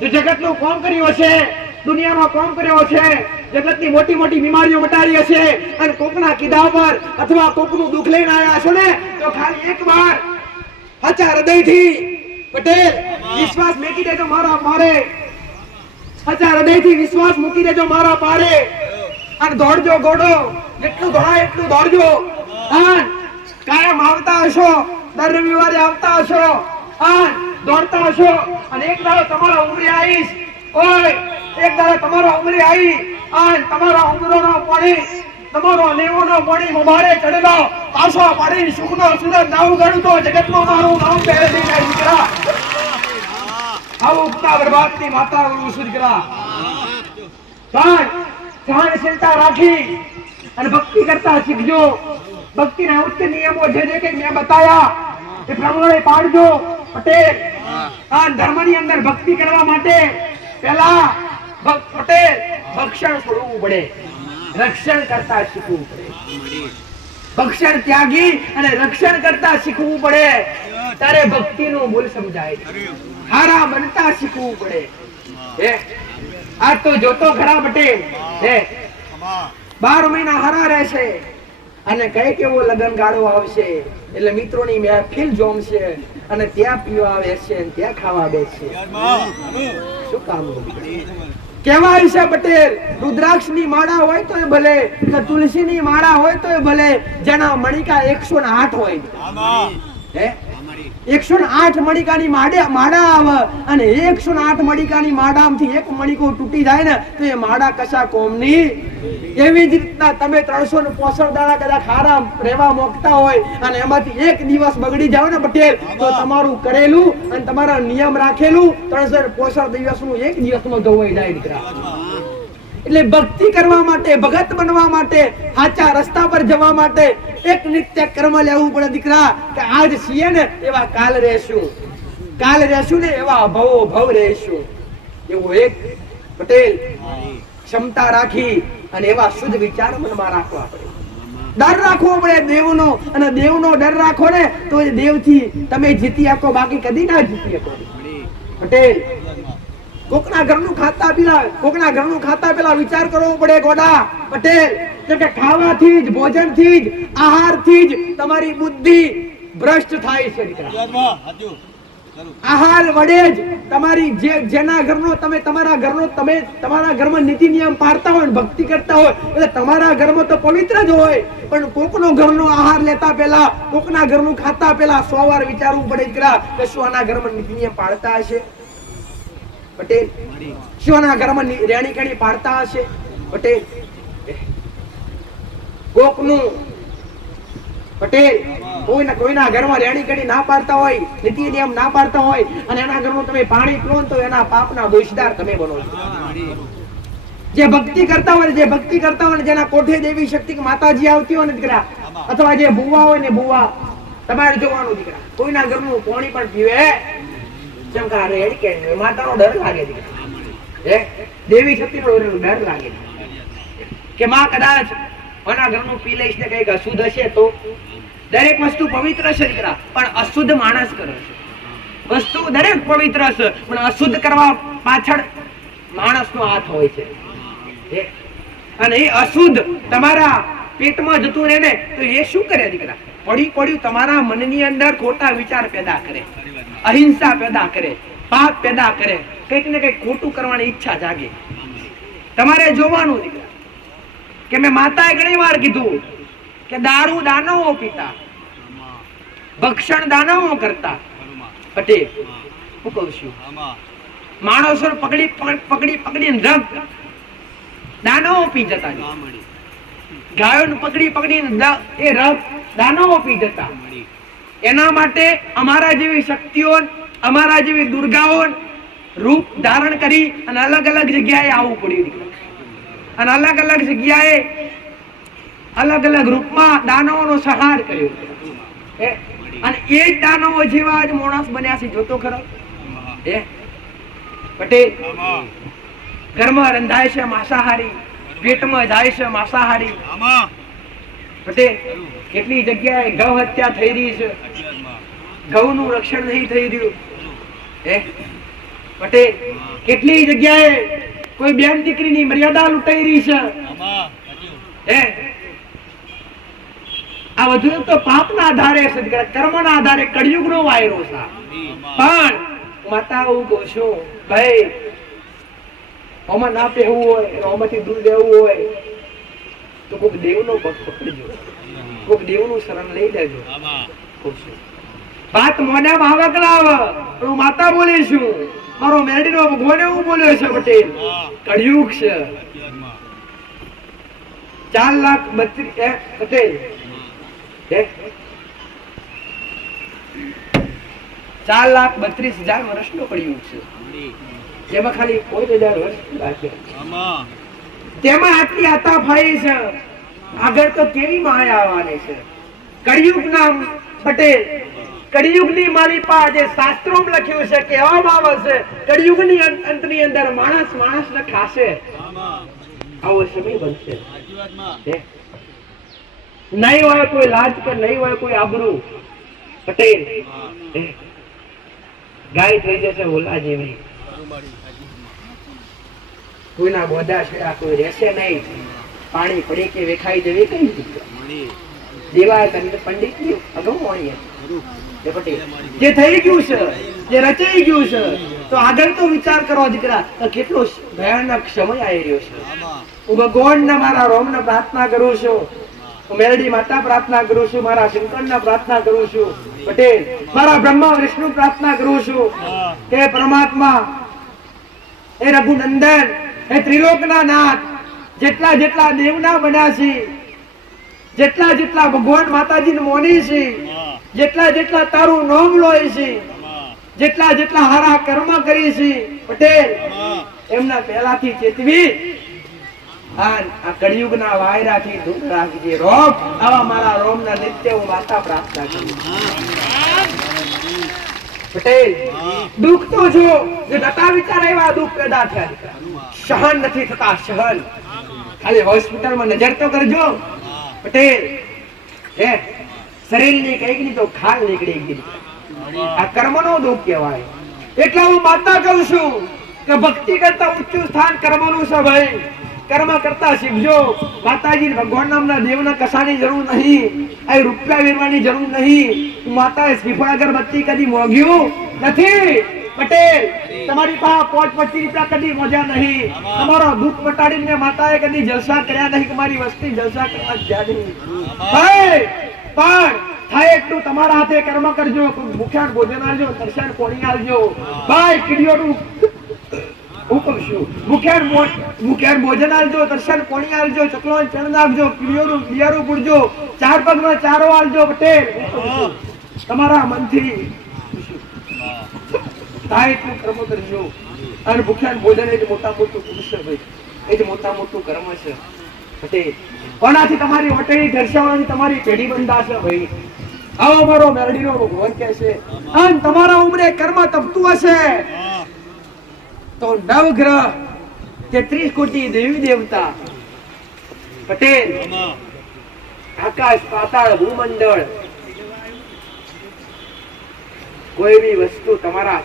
જો જગતનું કામ કર્યું હશે, દુનિયામાં કામ કર્યો છે, જગતની મોટી મોટી બીમારીઓ મટાડી હશે અને કોકના કીધા પર અથવા કોકનું દુઃખ લઈને આયા છો ને તો ખાલી એકવાર સાચા હૃદયથી પટેલ વિશ્વાસ મૂકી દેજો મારા પારે. સાચા હૃદયથી વિશ્વાસ મૂકી દેજો મારા પારે અને દોડજો ગોડો, જેટલું દોડાય એટલું દોડજો. કાયમ આવતા હશો, દર રવિવારે આવતા હશો, દોડતા હશો અને એક દાડો તમારા ઉમરે આવીશ. ઓય એક દાડો તમારા ઉમરે આવી અને તમારા ઉમરોનો પાણી, તમારો લેવોનો પાણી મોભારે ચડેલો પાછો પાડી સુખનો સુરત નાવું ગણું તો જગતમાં મારું નામ પહેરેલી જાય દીકરા. આવું ઉપતા બરબાદની માતા ગુરુ દીકરા. સહનશીલતા રાખી અને ભક્તિ કરતા શીખજો. ભક્તિના ઉચ્ચ નિયમો જે જે કંઈ મેં બતાયા એ પ્રમાણે પાડજો. પટેલ આ ધર્મની અંદર ભક્તિ કરવા માટે પહેલા પટેલ ભક્ષણ છોડવું પડે, રક્ષણ કરતા શીખવું પડે. ભક્ષણ ત્યાગી અને રક્ષણ કરતા શીખવું પડે. તારે ભક્તિનું મૂળ સમજાય છે. હારા બનતા શીખવું પડે. હે આ તો જોતો ખરા પટેલ, હે 12 મહિના હારા રહેશે અને કઈ કેવો લગન ગાળો આવશે એટલે મિત્રોની મહેફિલ જોમશે અને ત્યાં પીવા બેસશે અને ત્યાં ખાવા બેસશે. શું કામ કહેવાય છે પટેલ, રુદ્રાક્ષની માળા હોય તોય ભલે કે તુલસીની માળા હોય તોય ભલે, જેના મણિકા 108 હોય. હે 108 મણિકાની માળા આવે અને 108 મણિકાની માળામાંથી એક મણિકો તૂટી જાય ને તો એ માળા કશા કોમની. એવી જ રીતના તમે 365 દાડા કદાચ હારા રહેવા માંગતા હોય અને એમાંથી એક દિવસ બગડી જાવ ને પટેલ, તો તમારું કરેલું અને તમારા નિયમ રાખેલું 365 દિવસનું એક દિવસમાં ધોવાઈ જાય દીકરા. એટલે ભક્તિ કરવા માટે, ભગત બનવા માટે, સાચા રસ્તા પર જવા માટે એક નિત્ય કર્મ લેવું પડે દીકરા. કે આજ છીએ ને એવા કાલ રહેશું, કાલ રહેશું ને એવા ભવો ભવ રહેશું. એવું એક પટેલ ક્ષમતા રાખી અને એવા શુદ્ધ વિચાર મનમાં રાખવા પડે. ડર રાખવો પડે દેવનો, અને દેવનો ડર રાખો ને તો એ દેવથી તમે જીતી શકો, બાકી કદી ના જીતી શકો. પટેલ કોકના ઘરનું ખાતા પેલા વિચાર કરવો પડે ગોડા પટેલ. કે ખાવાથી જ, ભોજનથી જ, આહારથી જ તમારી બુદ્ધિ ભ્રષ્ટ થાય છે દીકરા. આહાર વડે જ તમારી જેના ઘરનો તમે તમારા ઘરમાં નીતિ નિયમ પાળતા હોય, ભક્તિ કરતા હોય એટલે તમારા ઘરમાં તો પવિત્ર જ હોય, પણ કોકનો ઘરનો આહાર લેતા પહેલા, કોકના ઘરનું ખાતા પહેલા 100 વાર વિચારવું પડે દીકરા કે શું આના ઘરમાં નીતિ નિયમ પાળતા હશે પટેલ, શું આના ઘરમાં રેણી કેણી પાળતા હશે પટેલ. કોકનું પટેલ કોઈના ઘરમાં રેણી કેણી ના પાડતા હોય, નીતિ નિયમ ના પાડતા હોય અને એના ઘરનું તમે પાણી પીવો તો એના પાપના દોષદાર તમે બનો છો. જે ભક્તિ કરતા હોય, જેના કોઠે દેવી શક્તિ માતાજી આવતી હોય ને દીકરા, અથવા જે બુવા હોય ને બુવા, તમારે જોવાનું દીકરા કોઈના ઘરનું પાણી પણ પીવે જેમ કે રેડી કે માતાનો ડર લાગે દીકરા. હે દેવી શક્તિનો ડર લાગે કે માં કદાચ આના ઘરનું પી લઈશ ને કઈક અશુદ્ધ હશે તો. દરેક વસ્તુ પવિત્ર છે દીકરા, પણ અશુદ્ધ માણસ કરે છે. વસ્તુ દરેક પવિત્ર છે પણ અશુદ્ધ કરવા પાછળ માણસનો હાથ હોય છે. અને એ અશુદ્ધ તમારા પેટમાં જતું રહે ને તો એ શું કરે દીકરા? પડ્યું તમારા મનની અંદર ખોટા વિચાર પેદા કરે, અહિંસા પેદા કરે, પાપ પેદા કરે, કઈક ને કઈક ખોટું કરવાની ઈચ્છા જાગે. તમારે જોવાનું દીકરા કે મેં માતાએ ઘણી વાર કીધું કે દારૂ દાનવો પીતા, ભક્ષણ દાનવો કરતા. પટેલ હું કહું છું, માણસો પકડીને રગ દાનવો પી જતા, ગાયોને પકડીને એ રગ દાનવો પી જતા. એના માટે અમારા જેવી શક્તિઓ, અમારા જેવી દુર્ગાઓ રૂપ ધારણ કરી અને અલગ અલગ જગ્યાએ આવવું પડ્યું અને અલગ અલગ જગ્યાએ અલગ અલગ રૂપમાં દાનવોનો સંહાર કર્યો. અને એ જ દાનવો જેવા જ માણસ બન્યા છે. જોતો ખરો પટેલ, ઘરમાં રંધાય છે માંસાહારી, પેટમાં જાય છે માંસાહારી. પટેલ કેટલી જગ્યાએ ગૌ હત્યા થઈ રહી છે, ગૌનું રક્ષણ નહીં થઈ રહ્યું. પટેલ કેટલી જગ્યાએ કોઈ બેન દીકરીની મર્યાદા લૂંટાઈ રહી છે. આ બધું તો પાપના આધારે છે, કર્મના આધારે કળિયુગનો વાયરો છે. પણ માતા હું કહું છું ભાઈ, આમાં ના પહેવું હોય, આમાંથી દૂર રહેવું હોય તો કોઈક દેવનો ભક્ત પકડજો, કોઈક દેવનું શરણ લઈ લેજો. વાત મોઢામાં આવક ના આવે પણ માતા બોલે છું, મારો મેરડીનો ભગવાન એવું બોલ્યો છે પટેલ, કળિયુગ છે. 4,32,000 પટેલ 4,32,000 વર્ષનો કળિયુગ છે. જેમાં ખાલી 5,000 વર્ષ બાકી તેમાં આટલી આતાફાઈ છે. આગળ તો કેવી માયા આવવાની છે. કળિયુગ નામ પટેલ, કળિયુગની માલિપા જે શાસ્ત્રોમાં લખ્યું છે, કહેવામાં આવે છે કળિયુગની અંતની અંદર માણસને ખાશે. આવો સમય બનશે. નહીં હોય કોઈ લાજ કે નહીં હોય કોઈ આબરૂ. પટેલ ગાય થઈ જશે ઓલા જેવી, કોઈના બોધા છેડા કોઈ રહેશે નહીં, પાણી પડી કે વેખાઈ જવી કઈ દેવા પંડિત ની અગમવાણી પટેલ જે થઈ ગયું છે, જે રચાઈ ગયું છે, તો આગળ તો વિચાર કરો દીકરા, તો કેટલો ભયાનક સમય આવી રહ્યો છે. હું ભગવાનના મારા રોમને પ્રાર્થના કરું છું, હું મેલડી માતા પ્રાર્થના કરું છું, મારા શંકરના પ્રાર્થના કરું છું, પટેલ મારા બ્રહ્મા વિષ્ણુ પ્રાર્થના કરું છું કે પરમાત્મા એ રઘુનંદન એ ત્રિલોકના નાથ, જેટલા જેટલા દેવના બન્યા છે, જેટલા જેટલા ભગવાન માતાજીને મોની છે, જેટલા જેટલા તારું નામ લોય છે, જેટલા જેટલા હારા કર્મ કરી છે, પટેલ એમના પહેલાથી ચેતવી આ કળિયુગના વાયરાથી દૂર રાખજે રોમ. આવા મારા રોમના નિત્ય હું માતા પ્રાર્થના કરું. પટેલ દુઃખ તો જો જે નતા વિચાર એવા દુઃખ પેદા થયા, સહન નથી થતા સહન. ખાલી હોસ્પિટલમાં નજર તો કરજો પટેલ, હે શરીરની કઈક ની તો ખાલ નીકળી ગઈ, આ કર્મનો દુઃખ કહેવાય. એટલે હું માતા કહું છું કે ભક્તિ કરતા ઊંચું સ્થાન કર્મનું છે ભાઈ. કર્મ કરતા શીખજો. માતાજી ભગવાન નામના દેવના કશાની જરૂર નહીં, આ રૂપિયા વેરવાની જરૂર નહીં. માતાએ શ્રીફળ અગરબત્તી કદી મોંઘ્યું નથી પટેલ. તમારી પાસે 5-25 રૂપિયા કદી મોજા નહીં. તમારો દુઃખ મટાડીને માતાએ કદી જલસા કર્યા નહીં કે મારી વસ્તી જલસા કરવા જ્યાં નહીં. ભાઈ પણ થાય એટલું તમારા હાથે કર્મ કરજો. મુખ્યાન ભોજન આલજો, દર્શન કોણી આલજો. ભાઈ કીડીઓનું હુકમ શું, મુખ્યાન ભોજન આલજો, દર્શન કોણી આલજો, ચકલો ચણ નાખજો, કીડીઓનું બિયારું પૂરજો, 4 પગનો ચારો આલજો. પટેલ તમારા મનથી થાય એટલું કર્મ કરજો. અને મુખ્યાન ભોજન એ જ મોટા મોટું પુરુષ છે ભાઈ, એ જ મોટા મોટું કર્મ છે પટેલ. કોનાથી તમારી વટેણી દર્શાવવાની તમારી પેઢી બંધાશે ભાઈ. આવો મારો મેરડીનો ભગવાન કહે છે. અને તમારા ઉમરે કર્મ તપતું હશે તો નવગ્રહ 33 કોટી દેવી દેવતા પટેલ, આકાશ પાતાળ ભૂમંડળ, કોઈ બી વસ્તુ તમારા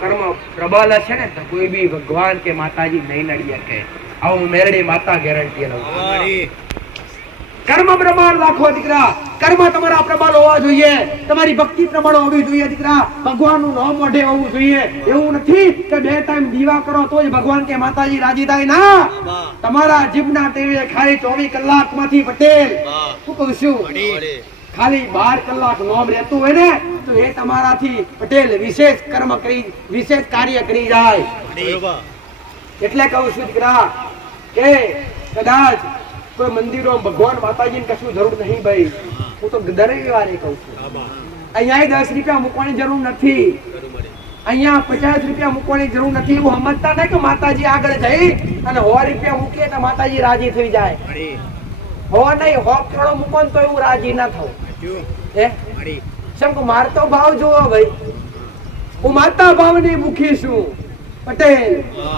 કર્મ પ્રબળ હશે ને તો કોઈ બી ભગવાન કે માતાજી નહીં નડી શકે. આવું મેરડી માતા ગેરંટી લઉં. કર્મ પ્રમાણ રાખો દીકરા. કર્મ તમારા પ્રમાણ હોવા જોઈએ, તમારી ભક્તિ પ્રમાણ હોવી જોઈએ દીકરા. ભગવાનનું નામ મોઢે હોવું જોઈએ. એવું નથી કે 2 ટાઈમ દીવા કરો તો જ ભગવાન કે માતાજી રાજી થાય. ના, તમારા જીભના ટેવે ખાલી 24 કલાકમાંથી પટેલ શું કહું છું, ખાલી 12 કલાક નામ રહેતું હોય ને તો એ તમારાથી પટેલ વિશેષ કર્મ કરી, વિશેષ કાર્ય કરી જાય. એટલે કહું છું દીકરા કે કદાચ કોઈ મંદિરો ભગવાન માતાજીને કશું જરૂર નહીં ભાઈ. હું તો દરેક વારે કહું છું, અહીંયા 10 રૂપિયા મૂકવાની જરૂર નથી, અહીંયા 50 રૂપિયા મૂકવાની જરૂર નથી. એવું સમજતા નહીં કે માતાજી આગળ જઈ અને 100 રૂપિયા મૂકીએ તો માતાજી રાજી થઈ જાય. 100 નહીં 100 કરોડ મૂકો તો એવું રાજી ના થવું. કેમ કે માર તો ભાવ જોવો ભાઈ, હું માતા ભાવની મુખી છું પટેલ.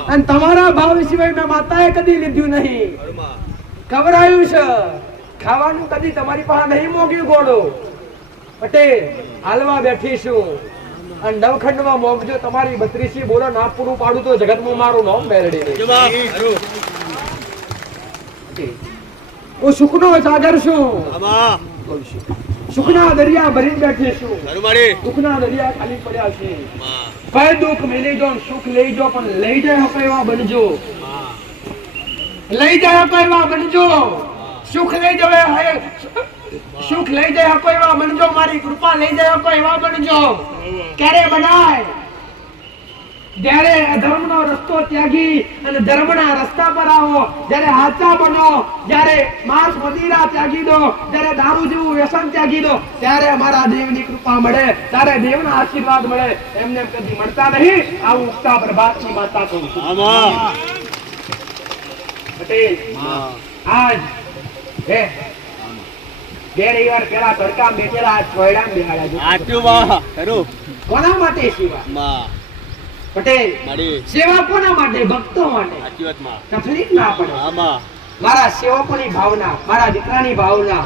અને તમારા ભાવ સિવાય મેં માતાએ કદી લીધું નહીં. ખવડાયું છે, ખાવાનું કદી તમારી પાસે નહીં મોગ્યું ગોળો પટેલ. હાલવા બેઠી છું અને નવખંડમાં મોગજો. તમારી 32 બોલો ના પૂરું પાડું તો જગતમાં મારું નામ મેળડી. હું સુખનો સાગર છું, સુખના દરિયા ભરી બેઠી છું. દુઃખના દરિયા ખાલી પડ્યા છે. કઈ દુઃખ મેલી જો, સુખ લઈ જો, પણ લઈ જાય હકો એવા બનજો. લઈ જાય હકો એવા બનજો. સુખ લઈ જાય, સુખ લઈ જાય હકો એવા બનજો. મારી કૃપા લઈ જાય હકો એવા બનજો. ક્યારે બનાય? જ્યારે અધર્મનો રસ્તો ત્યાગી અને ધર્મના રસ્તા પર આવો. જ્યારે હાચા બનો, જ્યારે માંસ મદિરા ત્યાગી દો, જ્યારે દારૂ જેવું વ્યસન ત્યાગી દો, ત્યારે અમારા દેવની કૃપા મળે, ત્યારે દેવના આશીર્વાદ મળે. એમને કદી મળતા નહીં. આવું ઉગતા પ્રભાતની માતા કહું છું પટેલ. આજ હે બે રવિવાર પેલા તડકા બેઠેલા છોયડા બેહાડા. કોના માટે સેવા પટેલ? સેવા કોના માટે? ભક્તો માટે. તકલીફ ના પડે. મારા સેવકોની ભાવના, મારા દીકરાની ભાવના,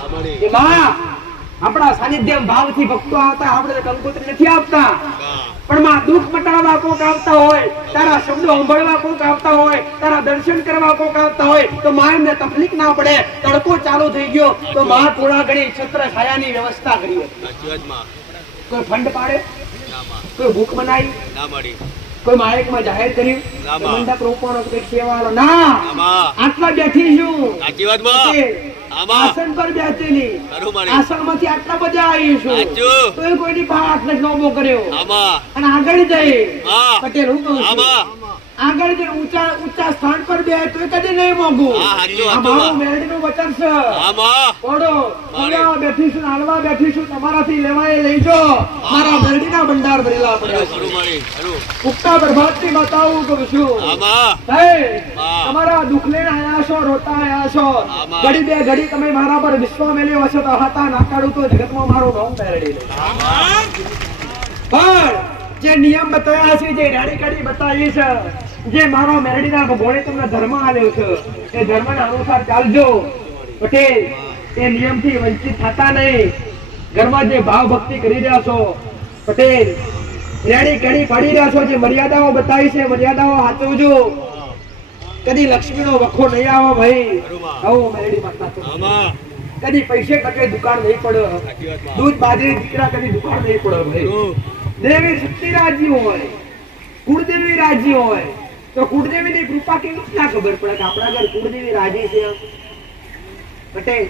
આપણા સાનિધ્યમ ભાવથી ભક્તો આવતા, આપણે કંકોત્રી નથી આપતા. પણ માં દુઃખ મટાડવા કોક આવતા હોય, તારા શબ્દો સાંભળવા કોક આવતા હોય, તારા દર્શન કરવા કોક આવતા હોય, તો માં એમને તકલીફ ના પડે. તડકો ચાલુ થઈ ગયો તો માં થોડા ઘણી છત્ર છાયાની વ્યવસ્થા કરી હતી. કોઈ ફંડ પાડે, કોઈ ભૂખ બનાવી, કોઈ માયકમાં જાહેર કર્યું, મંડપ રોપવાનો કોઈ સેવાનો ના. આટલા બેઠી છું, આસન પર બેઠેલી, આસનમાંથી આટલા બધા આવી છું, તો કોઈની હાથ નથી નોબો કર્યો. અને આગળ જઈ પટેલ હું કહું છું, આગળ જે ઊંચા સ્થાન પર બે તો કદી નહીં મોગું. આ મારું મેરડીનું વચન છે. ઓડો ઓલા બેઠી છું, હાલવા બેઠી છું, તમારાથી લેવાય લઈજો. મારા મેરડીના ભંડાર ભરેલા પડ્યા છે. ઉગતા પ્રભાતથી બતાવું કહું છું, તમારા દુઃખ લઈને આયા છો, રોતા આયા છો. ઘડી બે ઘડી તમે મારા પર વિશ્વ મેલ્યો હશે તો હતા ના કાઢું તો જગતમાં મારું નામ મેરડી લે. પણ જે નિયમ બતાવ્યા છે, જે રેડી કાઢી બતાવી છે, જે મારો મેરડીના ભગવાને તમને ધર્મ આપ્યો છે, એ ધર્મના અનુસાર ચાલજો. પટેલ એ નિયમથી વંચિત થતા નહીં. ઘરમાં જે ભાવ ભક્તિ કરી રહ્યા છો, પટેલ રેડી કડી પાડી રહ્યા છો, જે મર્યાદાઓ બતાવી છે, મર્યાદાઓ સાચવજો. કદી લક્ષ્મીનો વખો નહીં આવો ભાઈ. આવો મેરડી માતા, કદી પૈસે ટકે દુકાન નહીં પડે, દૂધ બાજરી દીકરા કદી દુકાન નહીં પડે ભાઈ. દેવી શક્તિ રાજી હોય, કુળદેવી રાજી હોય, તો કુળદેવીની કૃપા કેવી રીતના ખબર પડે કે આપણા ઘર કુળદેવી રાજી છે? પટેલ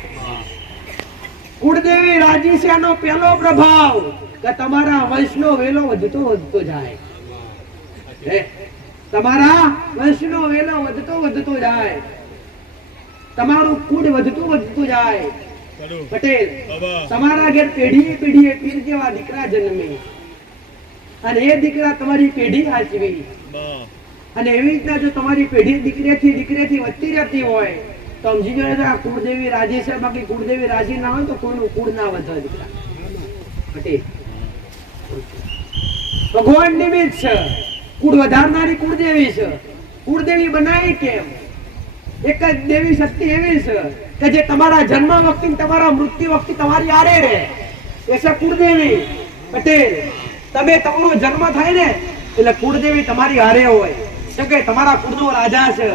કુળદેવી રાજી છે એનો પહેલો પ્રભાવ કે તમારા વંશનો વેલો વધતો જાય. તમારા વંશનો વેલો વધતો જાય, તમારું કુળ વધતું જાય. પટેલ તમારા ઘેર પેઢીએ પીર જેવા દીકરા જન્મે, અને એ દીકરા તમારી પેઢી હાચવી, અને એવી રીતના જો તમારી પેઢી દીકરેથી વધતી રહેતી હોય તો સમજી જજો આ કુળદેવી રાજી છે. બાકી કુળદેવી રાજી ના હોય તો કોઈનું કુળ ના વધે દીકરા. પટેલ ભગવાન નિમિત્ત છે, કુળ વધારનારી કુળદેવી છે. કુળદેવી બનાવી કેમ? એક જ દેવી શક્તિ એવી છે કે જે તમારા જન્મ વખતે તમારા મૃત્યુ વખતે તમારી આરે રહે, એ છે કુળદેવી. પટેલ તમે તમારો જન્મ થાય ને એટલે કુળદેવી તમારી હારે હોય, કેમ કે તમારા કુળનો રાજા છે.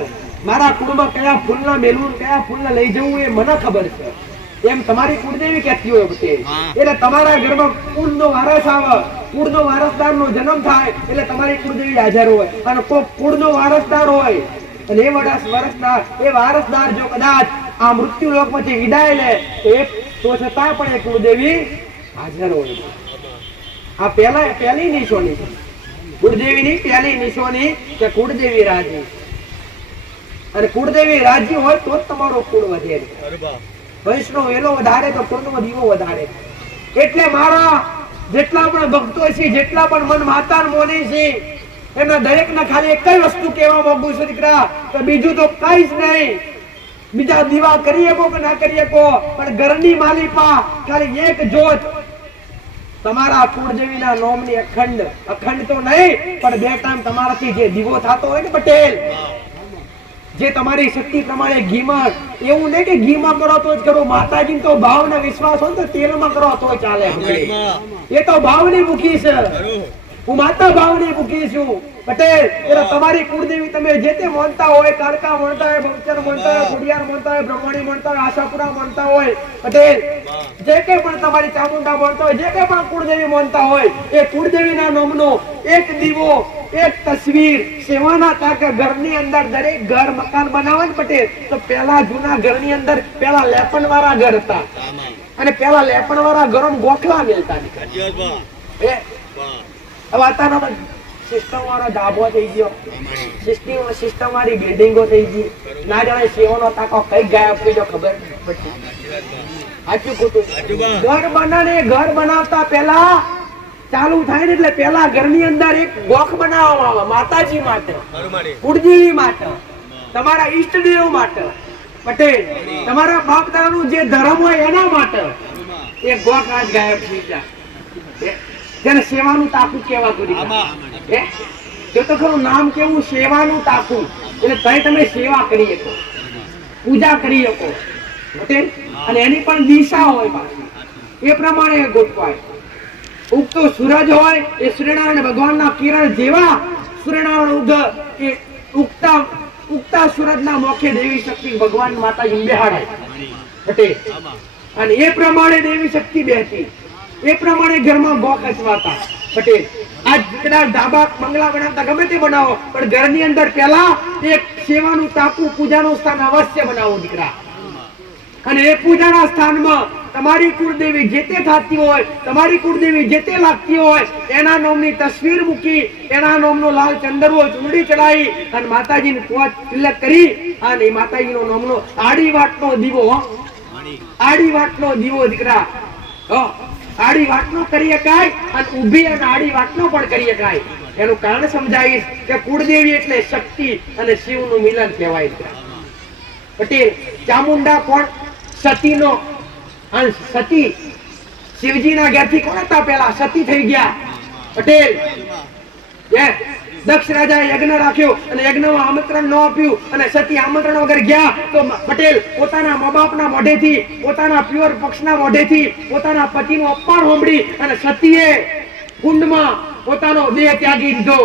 મારા કુળમાં કયા ફૂલના મેલવું, કયા ફૂલને લઈ જવું એ મને ખબર છે. એમ તમારી કુળદેવી કહેતી હોય પટેલ. એટલે તમારા ઘરમાં કુળનો વારસ આવે, કુળનો વારસદારનો જન્મ થાય એટલે તમારી કુળદેવી હાજર હોય. અને કોઈ કુળનો વારસદાર હોય અને એ વારસદાર જો કદાચ આ મૃત્યુ લોકમાંથી વિદાય લે તો છતાં પણ એ કુળદેવી હાજર હોય. આ પહેલી નિશાની છે કુળદેવીની. પહેલી નિશાની કે કુળદેવી રાજી, અને કુળદેવી રાજી હોય તો જ તમારો કુળ વધે. વંશનો વેલો વધારે તો કુળનો દીવો વધારે. એટલે મારા જેટલા પણ ભક્તો છે, જેટલા પણ મન માતા મોની છે, એમના દરેકને ખાલી એક જ વસ્તુ કહેવા માંગુ છું દીકરા, કે બીજું તો કઈ જ નહીં. બીજા દીવા કરી શકો કે ના કરી શકો, પણ ઘરની માલિપા ખાલી એક જોત તમારા કુળદેવીના નામની અખંડ તો નહીં પણ બે ટાઈમ તમારાથી જે દીવો થતો હોય ને પટેલ, જે તમારી શક્તિ પ્રમાણે ઘીમાં, એવું નહીં કે ઘીમાં કરો તો જ કરો. માતાજી તો ભાવ ને વિશ્વાસ હોય તો તેલમાં કરો તો ચાલે. એ તો ભાવની મુખી છે, હું માતા ભાવની મુખી છું પટેલ. એટલે તમારી કુળદેવી તમે જે તે માનતા હોય, કારકા માનતા હોય, બહુચર માનતા હોય, ખોડિયાર માનતા હોય, બ્રહ્મણી માનતા હોય, આશાપુરા માનતા હોય, પટેલ જે કઈ પણ તમારી ચામુંડા માનતા હોય, જે કઈ પણ કુળદેવી માનતા હોય, એ કુળદેવીના નામનો એક દીવો, એક તસવીર સેવાના તાકે ઘરની અંદર, દરેક ઘર મકાન બનાવે ને પટેલ, તો પેલા જૂના ઘરની અંદર પેલા લેપણ વાળા ઘર હતા, અને પેલા લેપણ વાળા ઘરોમાં ગોખલા મિલતા. હવે અત્યારનો સિસ્ટમ વાળો ધાબો થઈ ગયો, સિસ્ટમ વાળી બિલ્ડિંગો થઈ ગઈ. ના જાણે સેવાનો તાકો કઈ ગાયબ થઈ ગયો ખબર નથી. સાચું ખોટું? ઘર બનાવતા પેલા ચાલુ થાય ને એટલે પેલા ઘરની અંદર એક ગોખ બનાવવામાં આવે માતાજી માટે, કુળદેવી માટે, તમારા ઈષ્ટદેવ માટે. પટેલ તમારા બાપ દાદાનું જે ધર્મ હોય એના માટે એક ગોખ આજ ગાયબ થઈ જાય, જેને સેવાનું તાકું કહેવાતું. જો તો ખરું નામ કેવું, સેવાનું તાકું. એટલે તમે સેવા કરી શકો, પૂજા કરી શકો પટેલ. અને એની પણ દિશા હોય પાછી, એ પ્રમાણે ગોઠવાય. ઉગતો સૂરજ હોય એ સૂર્યનારાયણ ભગવાનના કિરણ જેવા સૂર્યનારાયણ એ ઉગતા સૂરજના મોખે દેવી શક્તિ ભગવાન માતાજી બેહાડાય પટેલ. અને એ પ્રમાણે દેવી શક્તિ બેઠી, એ પ્રમાણે ઘરમાં ગોખ અસવાતા પટેલ. આજ કદાચ ધાબા બંગલા બનાવતા ગમે તે બનાવો, પણ ઘરની અંદર પહેલા એક સેવાનું ટાંકું પૂજાનું સ્થાન અવશ્ય બનાવો દીકરા. અને એ પૂજાના સ્થાનમાં તમારી કુળદેવી જે તે થતી હોય, તમારી કુળદેવી જે તે લાગતી હોય, એના નામની તસવીર મૂકી, એના નામનો લાલ ચંદરવો ચૂંદડી ચડાવી અને માતાજીને તિલક કરી અને માતાજીનો નામનો આડી વાટનો દીવો, આડી વાટનો દીવો દીકરા, આડી વાટનો કરી શકાય અને ઊભી અને આડી વાટનો પણ કરી શકાય. એનું કારણ સમજાવીશ કે કુળદેવી એટલે શક્તિ અને શિવનું મિલન કહેવાય પટેલ. ચામુંડા કોણ? સતીનો અંશ. સતી શિવજીના ઘેરથી કોણ હતા? પેલા સતી થઈ ગયા પટેલ. દક્ષ રાજાએ યજ્ઞ રાખ્યો અને યજ્ઞમાં આમંત્રણ ન આપ્યું અને સતી આમંત્રણ વગર ગયા તો પટેલ પોતાના મા બાપના મોઢેથી, પોતાના પ્યોર પક્ષના મોઢેથી પોતાના પતિનું અપમાન સાંભળી અને સતીએ કુંડમાં પોતાનો દેહ ત્યાગી દીધો,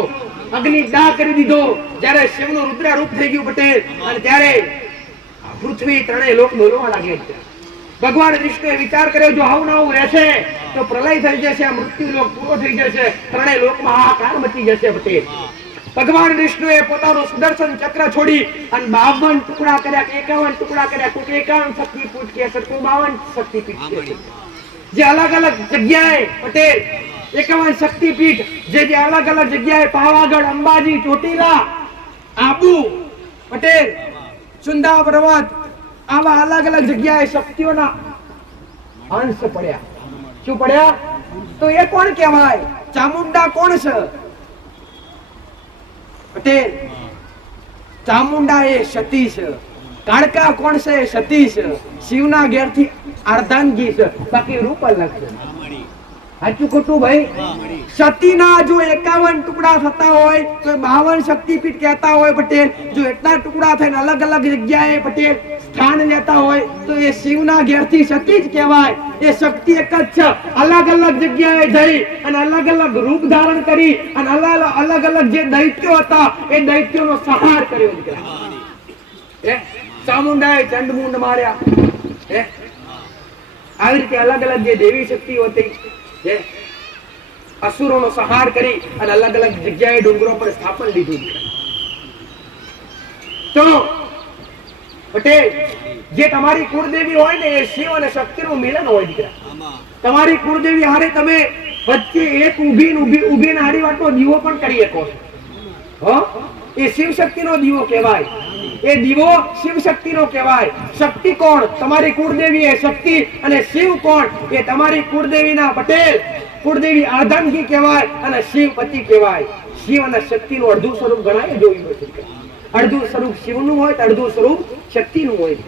અગ્નિ દાહ કરી દીધો. જ્યારે શિવનું રુદ્ર રૂપ થઈ ગયું પટેલ, અને ત્યારે પૃથ્વી ત્રણેય લોક ડોલવા લાગ્યા. ભગવાન વિષ્ણુએ વિચાર કર્યો જો આવું આવું રહેશે તો પ્રલય થઈ જશે, મૃત્યુ લોક પૂરો થઈ જશે, ત્રણેય લોકમાં હાહાકાર મચી જશે પટેલ. ભગવાન વિષ્ણુએ પોતાનું સુદર્શન ચક્ર છોડી અને 52 ટુકડા કર્યા, 51 ટુકડા કર્યા. કોઈ 51 શક્તિપીઠ કે 52 શક્તિપીઠ કે જે અલગ અલગ જગ્યાએ પટેલ 51 શક્તિપીઠ જે અલગ અલગ જગ્યાએ પાવાગઢ, અંબાજી, ચોટીલા, આબુ પટેલ, સુંદા પર્વત, આવા અલગ અલગ જગ્યાએ શક્તિઓના અંશ પડ્યા. શું પડ્યા? તો એ કોણ કહેવાય? ચામુંડા કોણ છે પટેલ? ચામુંડા એ સતી છે. કાળકા કોણ છે? સતી છે. શિવના ઘેરથી અર્ધાંગી છે, બાકી રૂપ અલગ છે. સાચું ખોટું ભાઈ? સતીના જો 51 ટુકડા થતા હોય તો 52 શક્તિપીઠ કહેતા હોય પટેલ. જો એટલા ટુકડા થઈને અલગ અલગ જગ્યાએ પટેલ સ્થાન લેતા હોય તો એ શિવના ઘેરથી સતી જ કહેવાય. એ શક્તિ એક જ છે. અલગ અલગ જગ્યાએ જઈ અને અલગ અલગ રૂપ ધારણ કરી અને અલગ અલગ જે દૈત્યો હતા એ દૈત્યોનો સંહાર કર્યો. ચામુંડાએ ચંડમુંડ માર્યા. આવી રીતે અલગ અલગ જે દેવી શક્તિઓ હતી અસુરોનો સંહાર કરી અને અલગ અલગ જગ્યાએ ડુંગરો પર સ્થાપન લીધું. તો પટેલ જે તમારી કુળદેવી હોય ને એ શિવ અને શક્તિનું મિલન હોય દીકરા. તમારી કુળદેવી હારે તમે વચ્ચે એક ઊભી આડી વાટનો દીવો પણ કરી શકો છો. એ શિવ શક્તિનો દીવો કહેવાય. એ દીવો શિવ શક્તિનો કહેવાય. શક્તિ કોણ? તમારી કુળદેવી એ શક્તિ. અને શિવ કોણ? એ તમારી કુળદેવીના પટેલ કુળદેવી અર્ધાંગી કહેવાય અને શિવ પતિ કહેવાય. શિવ અને શક્તિનું અડધું સ્વરૂપ ગણાય જોયું છે. અડધું સ્વરૂપ શિવનું હોય તો અડધું સ્વરૂપ શક્તિનું હોય.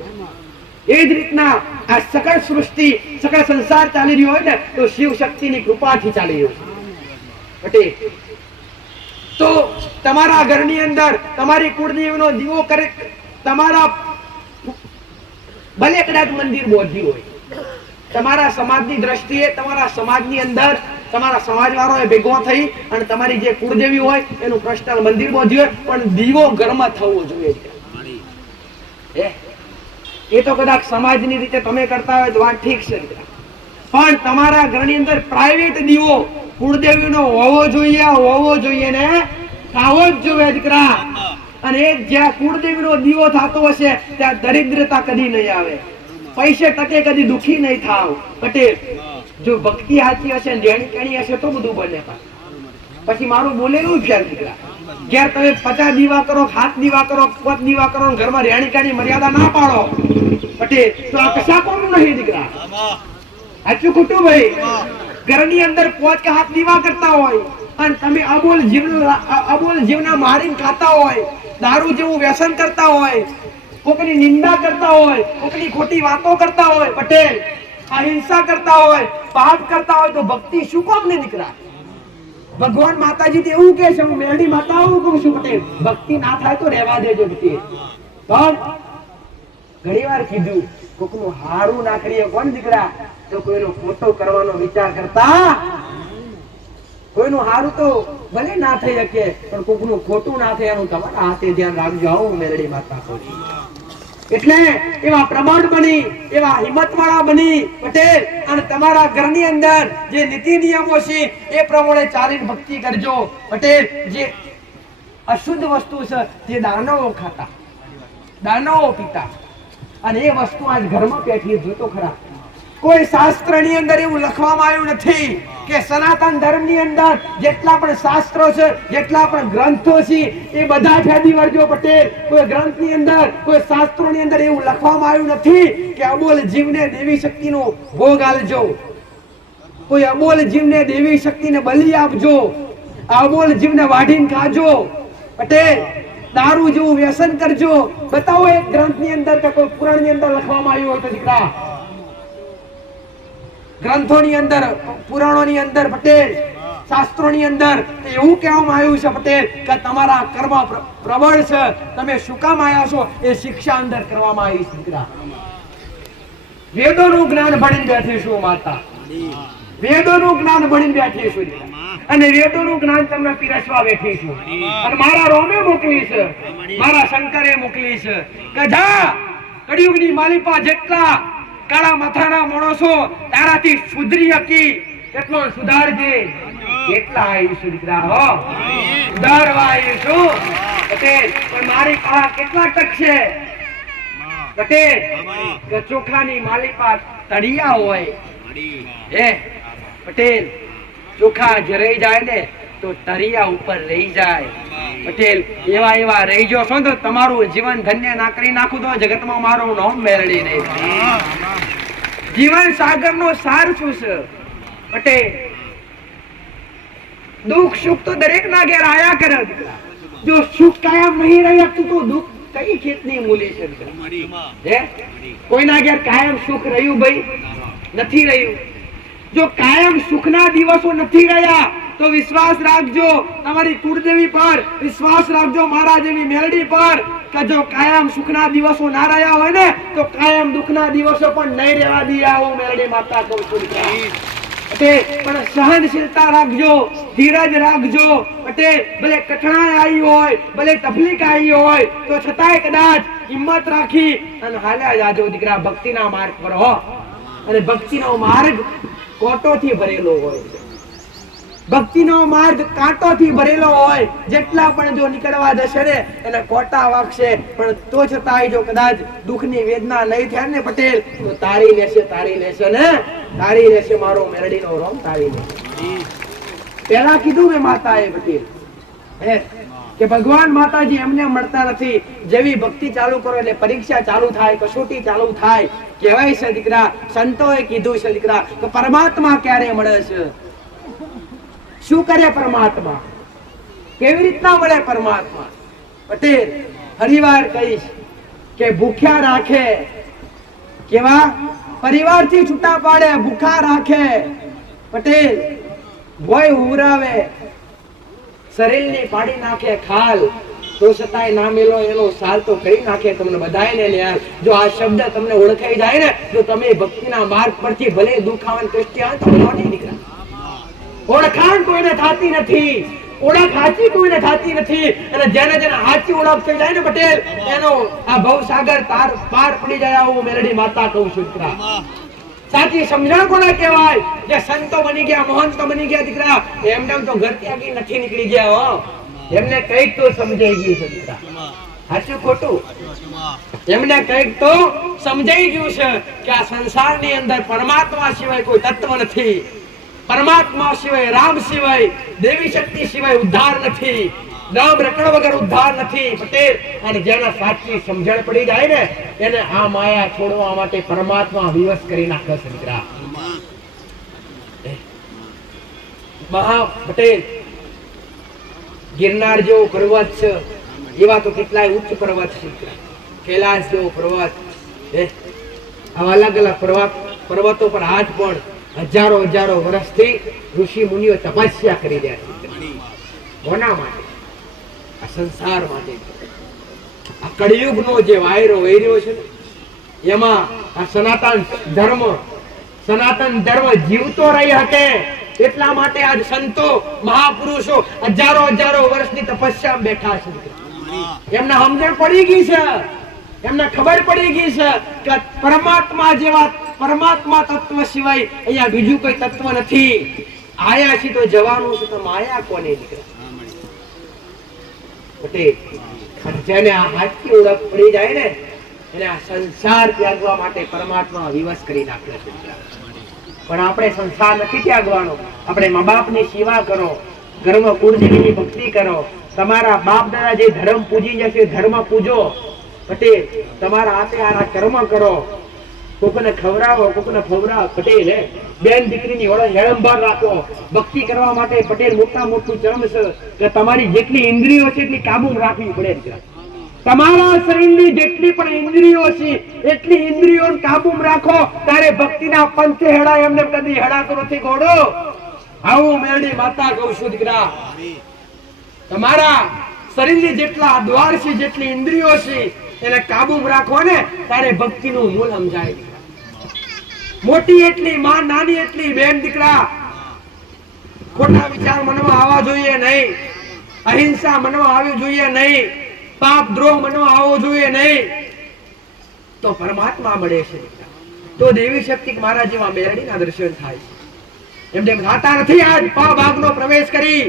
એ જ રીતના આ સકળ સૃષ્ટિ, સકળ સંસાર ચાલી રહ્યો હોય ને તો શિવ શક્તિની કૃપાથી ચાલી રહ્યો છે. તો તમારા ઘરની અંદર તમારી કુળદેવીનો દીવો કરે, તમારા ભલે કદાચ મંદિર બોધી હોય, તમારા સમાજની દ્રષ્ટિએ તમારા સમાજની અંદર તમારા સમાજવાળાએ ભેગો થઈ અને તમારી જે કુળદેવી હોય એનું પર્સનલ મંદિર બોધ્યું હોય, પણ દીવો ઘરમાં થવો જોઈએ. એ તો કદાચ સમાજની રીતે તમે કરતા હોય તો વાત ઠીક છે, પણ તમારા ઘરની અંદર પ્રાઇવેટ દીવો કુળદેવીનો હોવો જોઈએ ને આવો જ જોઈએ દીકરા. અને જ્યાં કુળદેવીનો દીવો થતો હશે ત્યાં દરિદ્રતા કદી નહીં આવે, પૈસે ટકે કદી દુખી નહીં થાવ પટેલ. જો ભક્તિ સાચી હશે ને રેણી કેણી હશે તો બધું બને. પછી મારું બોલેલું છે દીકરા, ઘેર તમે 50 દીવા કરો, 7 દીવા કરો, 5 દીવા કરો, ઘરમાં રેણી કેણી મર્યાદા ના પાડો પટેલ તો આ કશા કોનું નહીં દીકરા. સાચું ખોટું ભાઈ? ઘરની અંદર 5 કે 7 દીવા કરતા હોય અને તમે અબોલ જીવના મારીને ખાતા હોય, દારૂ જેવું વ્યસન કરતા હોય, કોકની નિંદા કરતા હોય, કોકની ખોટી વાતો કરતા હોય પટેલ, અહિંસા કરતા હોય, પાપ કરતા હોય તો ભક્તિ શું કોમ ને દીકરા? ભગવાન માતાજી તો એવું કે છે, હું મેરડી માતા કહું છું પટેલ, ભક્તિ ના થાય તો રહેવા દેજો. પણ ઘણીવાર કીધું કોકનું હારું ના કરીએ કોણ દીકરા, તો કોઈનો ખોટો કરવાનો વિચાર કરતા, કોઈનું હારું તો ભલે ના થઈ શકે પણ કોકનું ખોટું ના થાય એનું તમારા હાથે ધ્યાન રાખજો. આવું મેલડી માતા કહું છું. એટલે એવા પ્રમાણ બની, એવા હિંમતવાળા બની પટેલ, અને તમારા ઘરની અંદર જે નીતિ નિયમો છે એ પ્રમાણે ચાલીને ભક્તિ કરજો પટેલ. જે અશુદ્ધ વસ્તુ છે જે દાનવો ખાતા, દાનવો પીતા, અને એ વસ્તુ આજ ઘરમાં પેઠી જોતો ખરા. કોઈ શાસ્ત્રની અંદર એવું લખવામાં આવ્યું નથી કે સનાતન ધર્મની અંદર જેટલા પણ શાસ્ત્રો છે, જેટલા પણ ગ્રંથો છે એ બધા ફેદી વળજો પટેલ. કોઈ ગ્રંથની અંદર, કોઈ શાસ્ત્રોની અંદર એવું લખવામાં આવ્યું નથી કે અબોલ જીવને દેવી શક્તિનો ભોગ આલજો, કોઈ અબોલ જીવને દેવી શક્તિને બલિ આપજો, અબોલ જીવને વાઢીને ખાજો પટેલ. દારૂ જેવું વ્યસન કરજો. બતાવો એક ગ્રંથની અંદર કે કોઈ પુરાણની અંદર લખવામાં આવ્યું હોય તો દીકરા. ગ્રંથોની અંદર, પુરાણોની અંદર પટેલ, શાસ્ત્રોની અંદર એવું કહેવામાં આવ્યું છે પટેલ કે તમારા કર્મ પ્રબળ છે, તમે શું કામ આવ્યા છો એ શિક્ષા અંદર કરવામાં આવી છે દીકરા. વેદોનું જ્ઞાન ભણીને બેઠી છું માતા, વેદોનું જ્ઞાન ભણીને બેઠી છું અને વેદોનું જ્ઞાન તમને પીરસવા બેઠી છું. અને મારા રોમે મોકલી છે, મારા શંકરે મોકલી છે કે જા કળિયુગની માલિપા જેટલા કાળા માથાના માણસો તારાથી સુધરી હકી એટલો સુધારજે. કેટલા આવીશું દીકરા, હો સુધારવા આવીશું પટેલ. પણ મારી કાળા કેટલા ટકશે પટેલ કે ચોખાની માલિપા તળિયા હોય એ પટેલ. ચોખા જ રહી જાય ને તો તળિયા ઉપર રહી જાય પટેલ. એવા એવા રહી જો છો તો તમારું જીવન ધન્ય ના કરી નાખું તો જગતમાં મારું નામ મેળવી નહીં. જીવન સાગર નો સાર શું છે પટેલ? દુઃખ સુખ તો દરેક ના ઘેર આયા કરે. જો સુખ કાયમ નહીં રહી શકતું તો દુઃખ કઈ ખેતની મૂલી છે? કોઈના ઘેર કાયમ સુખ રહ્યું ભાઈ? નથી રહ્યું. જો કાયમ સુખના દિવસો નથી રહ્યા તો વિશ્વાસ રાખજો તમારી કુળદેવી પર, વિશ્વાસ રાખજો મારા જેવી મેલડી પર કે જો કાયમ સુખના દિવસો ના રહ્યા હોય ને તો કાયમ દુઃખના દિવસો પણ નહીં રહેવા દે. આવું મેલડી માતા કહું છું. પણ સહનશીલતા રાખજો, ધીરજ રાખજો પટેલ. ભલે કઠણાઈ આવી હોય, ભલે તકલીફ આવી હોય તો છતાંય કદાચ હિંમત રાખી અને હાલ્યા જાજો દીકરા ભક્તિના માર્ગ પર. હો અને ભક્તિનો માર્ગ કોટોથી ભરેલો હોય, ભક્તિનો માર્ગ કાંટોથી ભરેલો હોય. જેટલા પણ જો નીકળવા જશે ને એને કોટા વાગશે, પણ તો છતાંય જો કદાચ દુઃખની વેદના નહીં થાય ને પટેલ તો તારી લેશે, તારી લેશે ને તારી લેશે. મારો મેરડીનો રોમ તારી લેશે. પેલા કીધું મેં માતાએ પટેલ કે ભગવાન માતાજી એમને મળતા નથી. જેવી ભક્તિ ચાલુ કરો એટલે પરીક્ષા ચાલુ થાય, કસોટી ચાલુ થાય. કહેવાય છે દીકરા, સંતોએ કીધું છે દીકરા કે પરમાત્મા ક્યારે મળે છે? શું કરે પરમાત્મા? કેવી રીતના મળે પરમાત્મા પટેલ? ફરીવાર કહીશ કે ભૂખ્યા રાખે, કેવા પરિવારથી છૂટા પાડે, ભૂખા રાખે પટેલ. ભોય ઉરાવે, શરીરની પાડી નાખે ખાલ, તો છતાંય ના મેલો એનો સાલ તો કરી નાખે તમને બધાયને યાર. જો આ શબ્દ તમને ઓળખાઈ જાય ને તો તમે ભક્તિના માર્ગ પરથી ભલે દુખાવન ક્રિશ્ચિયન થયો નહીં દીકરા. ઓળખાણ કોઈને થાતી નથી, ઓળખ સાચી કોઈને થાતી નથી. અને જેને જેને સાચી ઓળખ થઈ જાય ને પટેલ એનો આ ભવસાગર તાર પાર પડી જાય. આવું મેલડી માતા કહું છું દીકરા. સાચી સમજણ કોને કહેવાય? જે સંતો બની ગયા, મહંતો બની ગયા દીકરા, એમને તો ઘર ત્યાગી નથી નીકળી ગયા. હો એમને કઈક તો સમજાઈ ગયું છે દીકરા. સાચું ખોટું? એમને કઈક તો સમજાઈ ગયું છે કે આ સંસારની અંદર પરમાત્મા સિવાય કોઈ તત્વ નથી, પરમાત્મા સિવાય, રામ સિવાય, દેવી શક્તિ સિવાય ઉદ્ધાર નથી, નામ રટણ વગર ઉદ્ધાર નથી પટેલ. અને જેને સાચી સમજણ પડી જાય ને એને આ માયા છોડવા માટે પરમાત્મા વિવશ કરી નાખે છે દીકરા. મહા પટેલ ગિરનાર જેવો પર્વત છે, એવા તો કેટલાય ઉચ્ચ પર્વત છે. કૈલાસ જેવો પર્વત, આવા અલગ અલગ પર્વતો પર આજ પણ હજારો હજારો વર્ષથી ઋષિ મુનિઓ તપસ્યા કરી રહ્યા છે. કોના માટે? આ સંસાર માટે. આ કળિયુગનો જે વાયરો વહી રહ્યો છે એમાં આ સનાતન ધર્મ જીવતો રહી શકે એટલા માટે આજ સંતો મહાપુરુષો હજારો વર્ષની તપસ્યામાં બેઠા છે. એમને સમજણ પડી ગઈ છે, એમને ખબર પડી ગઈ છે કે પરમાત્મા જેવા પરમાત્મા તત્વ સિવાય અહીંયા બીજું કોઈ તત્વ નથી. આયા છે તો જવાનું છે, તો માયા કોને નીકળે પટેલ. જેને આ હાથની ઓળખ પડી જાય ને એને આ સંસાર ત્યાગવા માટે પરમાત્મા વિવશ કરી નાખ્યો છે. પણ આપણે સંસાર નથી ત્યાગવાનો. આપણે મા બાપની સેવા કરો, ઘરમાં કુળદેવીની ભક્તિ કરો, તમારા બાપ દાદા જે ધર્મ પૂજી જશે ધર્મ પૂજો પટેલ. તમારા હાથે આરા કર્મ કરો, કોકને ખવડાવો, કોકને ફવડાવો પટેલ. બેન દીકરીની ઓળખ હેળંભાર રાખો. ભક્તિ કરવા માટે પટેલ મોટું ચરમ છે કે તમારી જેટલી ઇન્દ્રિયો છે એટલી કાબૂમાં રાખવી પડે. તમારા શરીરની જેટલી પણ ઇન્દ્રિયો છે એટલી ઇન્દ્રિયોને કાબૂમાં રાખો, તારે ભક્તિના પંથે હેડા. એમને કદી હેડાતો નથી ઘોડો. આવું મેરડી માતા કહું છું દીકરા, તમારા શરીરની જેટલા દ્વાર છે, જેટલી ઇન્દ્રિયો છે એને કાબૂમાં રાખો ને તારે ભક્તિનું મૂળ સમજાય. મોટી એટલી માં, નાની એટલી બેન. દીકરા, ખોટા વિચાર મનમાં આવવા જોઈએ નહીં, અહિંસા મનમાં આવવી જોઈએ નહીં, પાપ દ્રોહ મનમાં આવવો જોઈએ નહીં. તો પરમાત્મા મળે છે, તો દેવી શક્તિ મારા જેવા મેરડીના દર્શન થાય છે. એમ તેમ થતા નથી. આજ ભાગનો પ્રવેશ કરી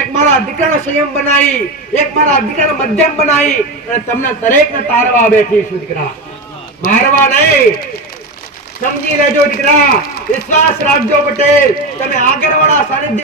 એક મારા દીકરાનો સંયમ બનાવી, એક મારા દીકરાનો મધ્યમ બનાવી અને તમને દરેકને તારવા બેઠી છું. દીકરા, મારવા નહીં. સમજી લેજો દીકરા, વિશ્વાસ રાખજો પટેલ. તમે આગળ વાળા સાનિધ્ય